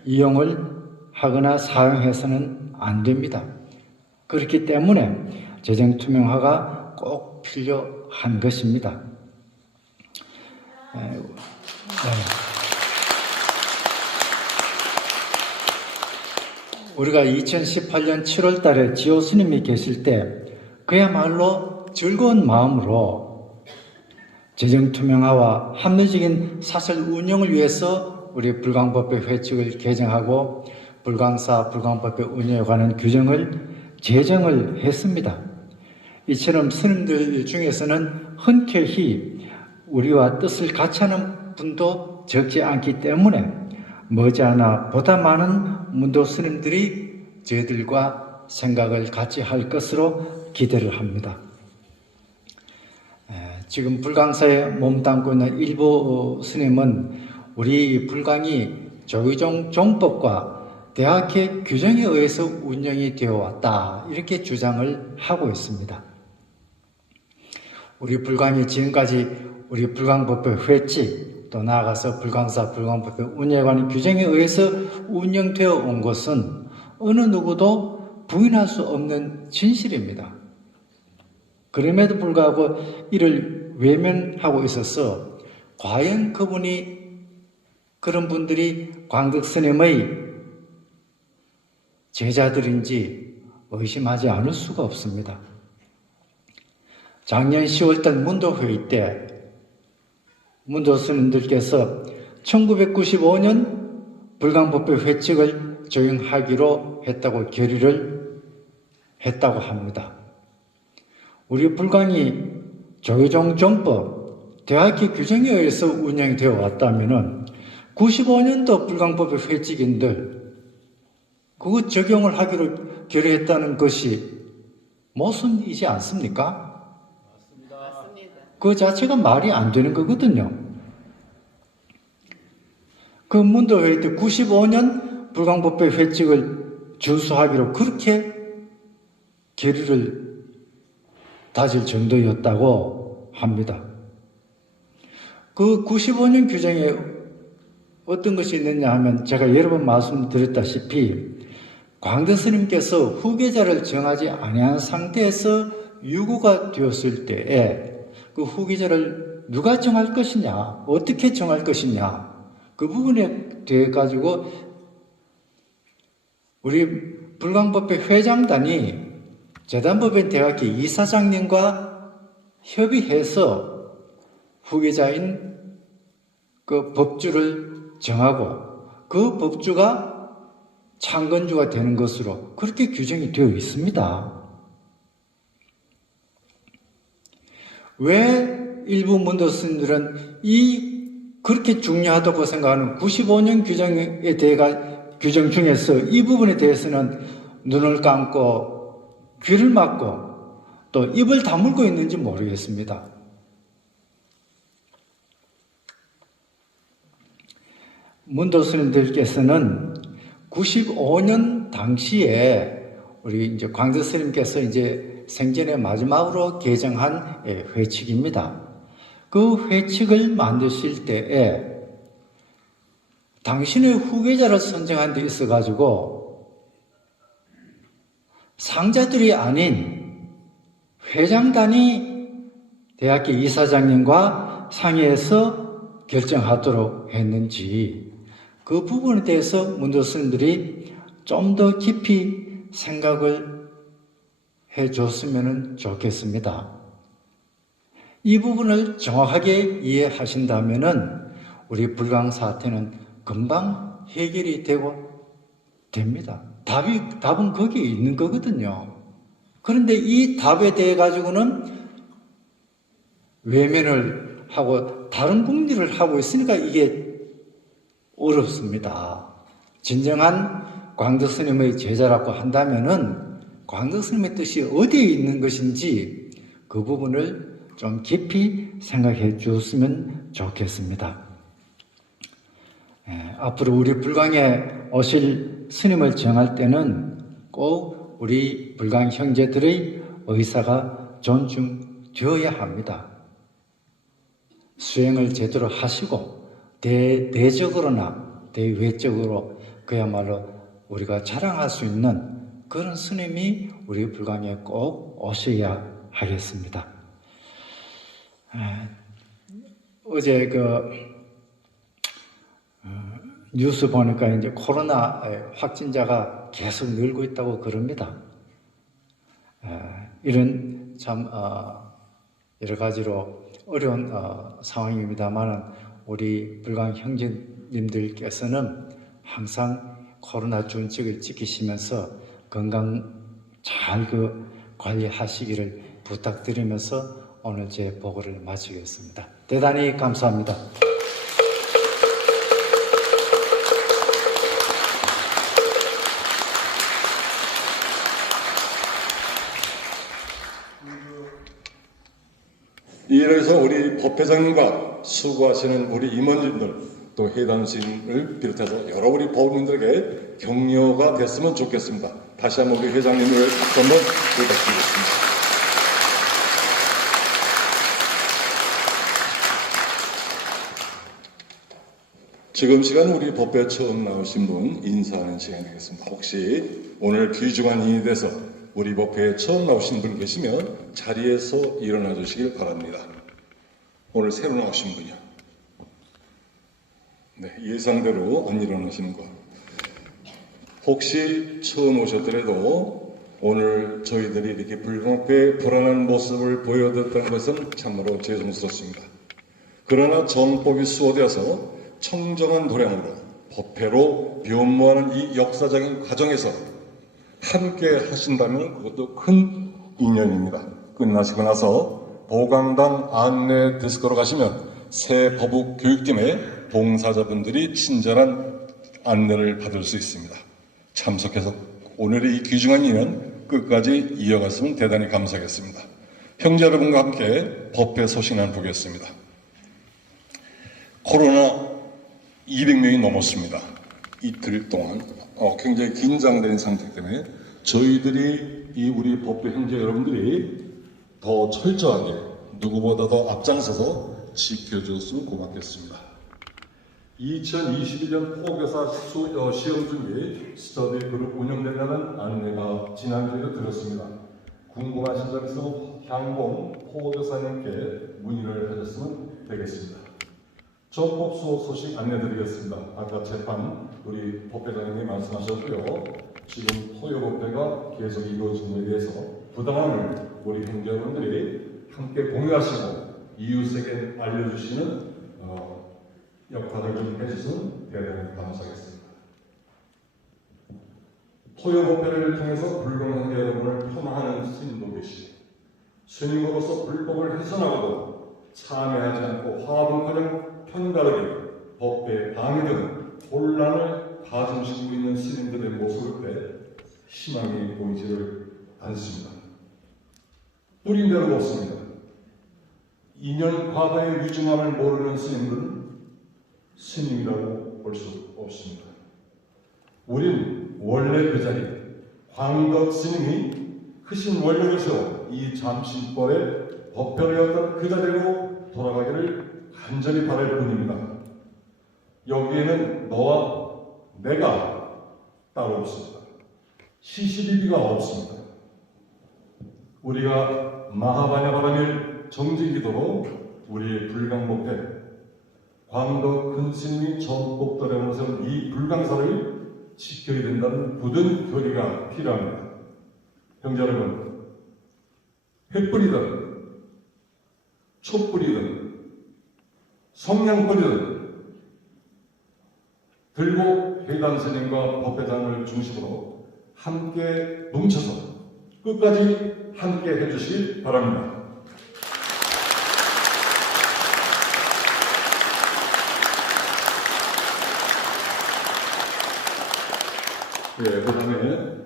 이용을 하거나 사용해서는 안 됩니다. 그렇기 때문에 재정투명화가 꼭 필요한 것입니다. 우리가 2018년 7월 달에 지호 스님이 계실 때 그야말로 즐거운 마음으로 재정투명화와 합리적인 사설 운영을 위해서 우리 불광법회 회칙을 개정하고 불광사, 불광법회 운영에 관한 규정을 제정을 했습니다. 이처럼 스님들 중에서는 흔쾌히 우리와 뜻을 같이 하는 분도 적지 않기 때문에 머지않아 보다 많은 문도 스님들이 저희들과 생각을 같이 할 것으로 기대를 합니다. 지금 불광사에 몸담고 있는 일부 스님은 우리 불광이 조의종 종법과 대학회 규정에 의해서 운영이 되어 왔다 이렇게 주장을 하고 있습니다. 우리 불광이 지금까지 우리 불광법회 회칙 또 나아가서 불광사, 불광법회 운영에 관한 규정에 의해서 운영되어 온 것은 어느 누구도 부인할 수 없는 진실입니다. 그럼에도 불구하고 이를 외면하고 있어서 과연 그런 분들이 광덕 스님의 제자들인지 의심하지 않을 수가 없습니다. 작년 10월달 문도회의 때 문도 스님들께서 1995년 불광법회 회칙을 적용하기로 했다고 결의를 했다고 합니다. 우리 불광이 조의종 종법, 대학회 규정에 의해서 운영이 되어 왔다면 95년도 불광법회 회칙인들 그거 적용을 하기로 결의했다는 것이 모순이지 않습니까? 그 자체가 말이 안 되는 거거든요. 그 문도회의 때 95년 불광법회 회칙을 준수하기로 그렇게 결의를 다질 정도였다고 합니다. 그 95년 규정에 어떤 것이 있느냐 하면 제가 여러 번 말씀드렸다시피 광덕 스님께서 후계자를 정하지 아니한 상태에서 유구가 되었을 때에 그 후계자를 누가 정할 것이냐, 어떻게 정할 것이냐, 그 부분에 대해 가지고 우리 불광법회 회장단이 재단법인 대학회 이사장님과 협의해서 후계자인 그 법주를 정하고 그 법주가 창건주가 되는 것으로 그렇게 규정이 되어 있습니다. 왜 일부 문도 스님들은 그렇게 중요하다고 생각하는 95년 규정에 대해 규정 중에서 이 부분에 대해서는 눈을 감고 귀를 막고 또 입을 다물고 있는지 모르겠습니다. 문도 스님들께서는 95년 당시에 우리 이제 광덕 스님께서 이제 생전에 마지막으로 개정한 회칙입니다. 그 회칙을 만드실 때에 당신의 후계자를 선정한 데 있어 가지고 상자들이 아닌 회장단이 대학교 이사장님과 상의해서 결정하도록 했는지 그 부분에 대해서 문도 스님들이 좀 더 깊이 생각을 해줬으면 좋겠습니다. 이 부분을 정확하게 이해하신다면 우리 불광 사태는 금방 해결이 됩니다. 답은 거기에 있는 거거든요. 그런데 이 답에 대해 가지고는 외면을 하고 다른 궁리를 하고 있으니까 이게 어렵습니다. 진정한 광덕 스님의 제자라고 한다면은 광덕 스님의 뜻이 어디에 있는 것인지 그 부분을 좀 깊이 생각해 주셨으면 좋겠습니다. 앞으로 우리 불광에 오실 스님을 정할 때는 꼭 우리 불광 형제들의 의사가 존중되어야 합니다. 수행을 제대로 하시고 대적으로나 대외적으로 그야말로 우리가 자랑할 수 있는 그런 스님이 우리 불광에 꼭 오셔야 하겠습니다. 어제 뉴스 보니까 이제 코로나 확진자가 계속 늘고 있다고 그럽니다. 이런 참 여러 가지로 어려운 상황입니다만 우리 불광 형제님들께서는 항상 코로나 준칙을 지키시면서 건강 잘 관리하시기를 부탁드리면서 오늘 제 보고를 마치겠습니다. 대단히 감사합니다. 이래서 우리 법회장님과 수고하시는 우리 임원진들 또 해당 스님을 비롯해서 여러 우리 법인들에게 격려가 됐으면 좋겠습니다. 다시 한번 우리 회장님을 박수 한번 부탁드리겠습니다. 지금 시간 우리 법회에 처음 나오신 분 인사하는 시간이 되겠습니다. 혹시 오늘 귀중한 인이 돼서 우리 법회에 처음 나오신 분 계시면 자리에서 일어나 주시길 바랍니다. 오늘 새로 나오신 분이요. 네, 예상대로 안 일어나시는 것. 혹시 처음 오셨더라도 오늘 저희들이 이렇게 불광법에 불안한 모습을 보여드렸다는 것은 참으로 죄송스럽습니다. 그러나 정법이 수호되어서 청정한 도량으로 법회로 변모하는 이 역사적인 과정에서 함께 하신다면 그것도 큰 인연입니다. 끝나시고 나서 보강당 안내 데스크로 가시면 새 법务교육팀의 봉사자분들이 친절한 안내를 받을 수 있습니다. 참석해서 오늘의 이 귀중한 인연 끝까지 이어갔으면 대단히 감사하겠습니다. 형제 여러분과 함께 법회 소식을 보겠습니다. 코로나 200명이 넘었습니다. 이틀 동안 굉장히 긴장된 상태 때문에 저희들이 이 우리 법회 형제 여러분들이 더 철저하게 누구보다 더 앞장서서 지켜줬으면 고맙겠습니다. 2021년 포교사 시험 준비 스터디 그룹 운영된다는 안내가 지난주에 들었습니다. 궁금하신 점 있으면 향공 포교사님께 문의를 하셨으면 되겠습니다. 정법 수업 소식 안내드리겠습니다. 아까 재판 우리 법회장님이 말씀하셨고요. 지금 포효법회가 계속 이루어지는 데 대해서 부당함을 우리 형제 여러분들이 함께 공유하시고 이웃에게 알려주시는 역할을 좀 해주시면 대단히 감사하겠습니다. 포효법회를 통해서 불경 형제 여러분을 폄하하는 스님도 계시고 스님으로서 불법을 훼손하고 참여하지 않고 화합은커녕 편가르기, 법회 방해 등 혼란을 가중시키고 있는 스님들의 모습을 때 희망이 보이지를 않습니다. 뿌린 대로 없습니다. 2년 과거의 위중함을 모르는 스님들은 스님이라고 볼 수 없습니다. 우린 원래 그 자리, 광덕 스님이 크신 원력을 세워 이 잠시법에 법회였던 그 자리로 돌아가기를 간절히 바랄 뿐입니다. 여기에는 너와 내가 따로 없습니다. 시시비비가 없습니다. 우리가 마하바냐바라밀 정지기도로 우리의 불광법회 광덕 근스님이 전복도량으로 세운 이 불광사를 지켜야 된다는 굳은 결의가 필요합니다. 형제 여러분, 횃불이든 촛불이든 성냥불이든 들고 회단 스님과 법회장을 중심으로 함께 뭉쳐서 끝까지 함께 해주시길 바랍니다. 그 다음에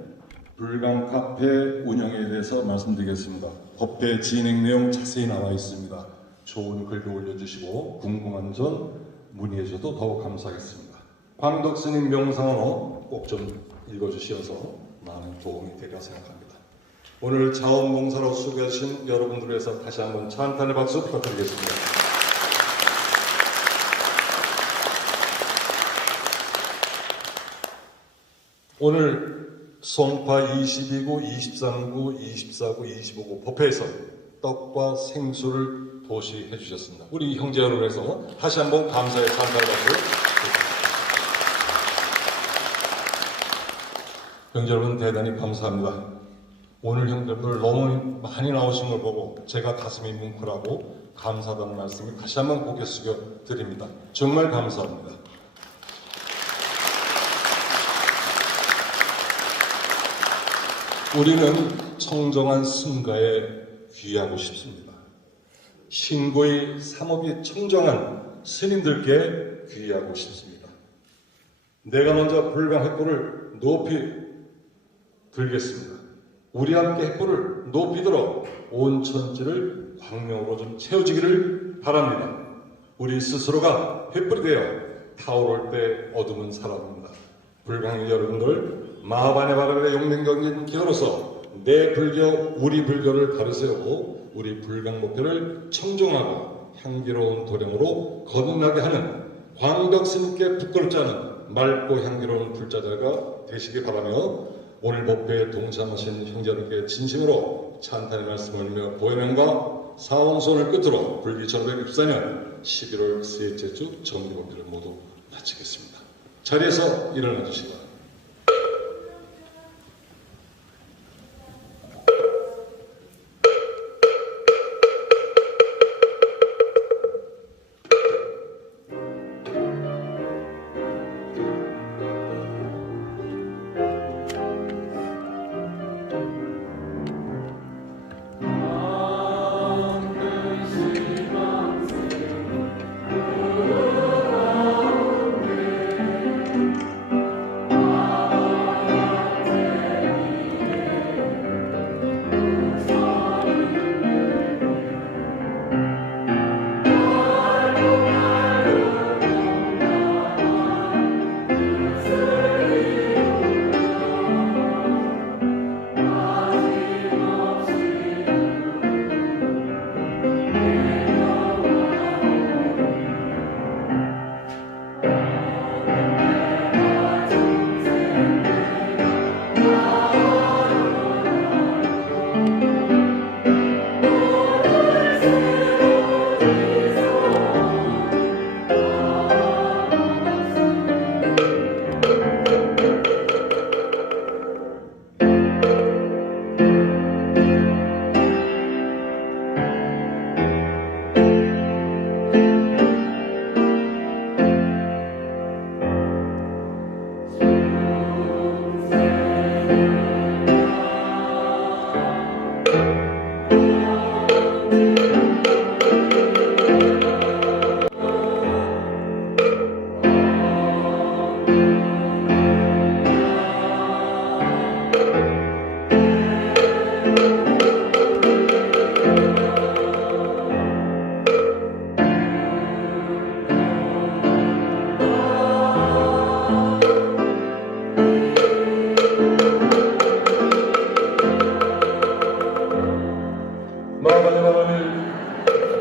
불강 카페 운영에 대해서 말씀드리겠습니다. 법회 진행 내용 자세히 나와 있습니다. 좋은 글도 올려주시고 궁금한 점 문의해 주셔도 더욱 감사하겠습니다. 광덕 스님 명상어 꼭 좀 읽어주시어서 많은 도움이 되리라 생각합니다. 오늘 자원봉사로 수고해주신 여러분들을 위해서 다시 한번 찬탄의 박수 부탁드리겠습니다. 오늘 송파 22구, 23구, 24구, 25구 법회에서 떡과 생수를 도시해 주셨습니다. 우리 형제 여러분에서 다시 한번 감사의 찬탄의 박수 부탁드립니다. 형제 여러분 대단히 감사합니다. 오늘 형제들 너무 많이 나오신 걸 보고 제가 가슴이 뭉클하고 감사하다는 말씀을 다시 한번 고개 숙여 드립니다. 정말 감사합니다. 우리는 청정한 승가에 귀하고 싶습니다. 신고의 삼업이 청정한 스님들께 귀하고 싶습니다. 내가 먼저 불강 횃불을 높이 들겠습니다. 우리 함께 횃불을 높이 들어 온 천지를 광명으로 좀 채워지기를 바랍니다. 우리 스스로가 횃불이 되어 타오를 때 어둠은 사라집니다. 불강 여러분들 마하바냐 바라의 용맹경진 기도로서 내 불교, 우리 불교를 가르세우고 우리 불강 목표를 청정하고 향기로운 도량으로 거듭나게 하는 광덕 스님께 부끄럽지 않은 맑고 향기로운 불자자가 되시기 바라며 오늘 법회에 동참하신 형제들께 진심으로 찬탄의 말씀을 올리며 보혜명과 사원손을 끝으로 불기 1564년 11월 셋째 주 정기법회를 모두 마치겠습니다. 자리에서 일어나 주시기 바랍니다.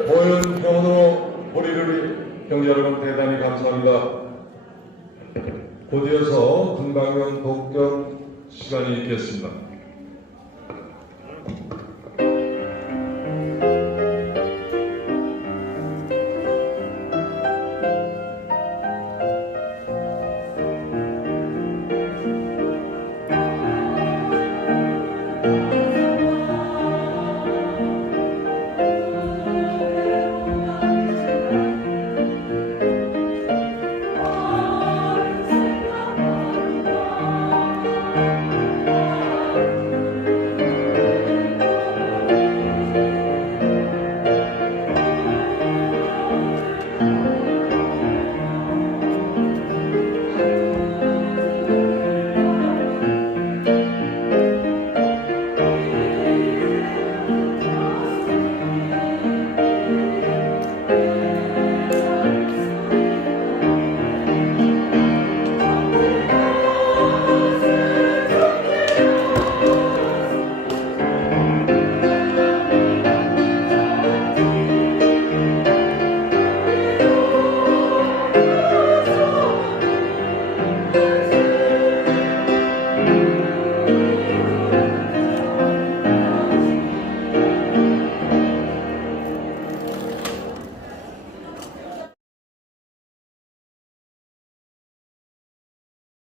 모든 병원으로 보리를 형제 여러분 대단히 감사합니다. 곧이어서 분방명 독경 시간이 있겠습니다.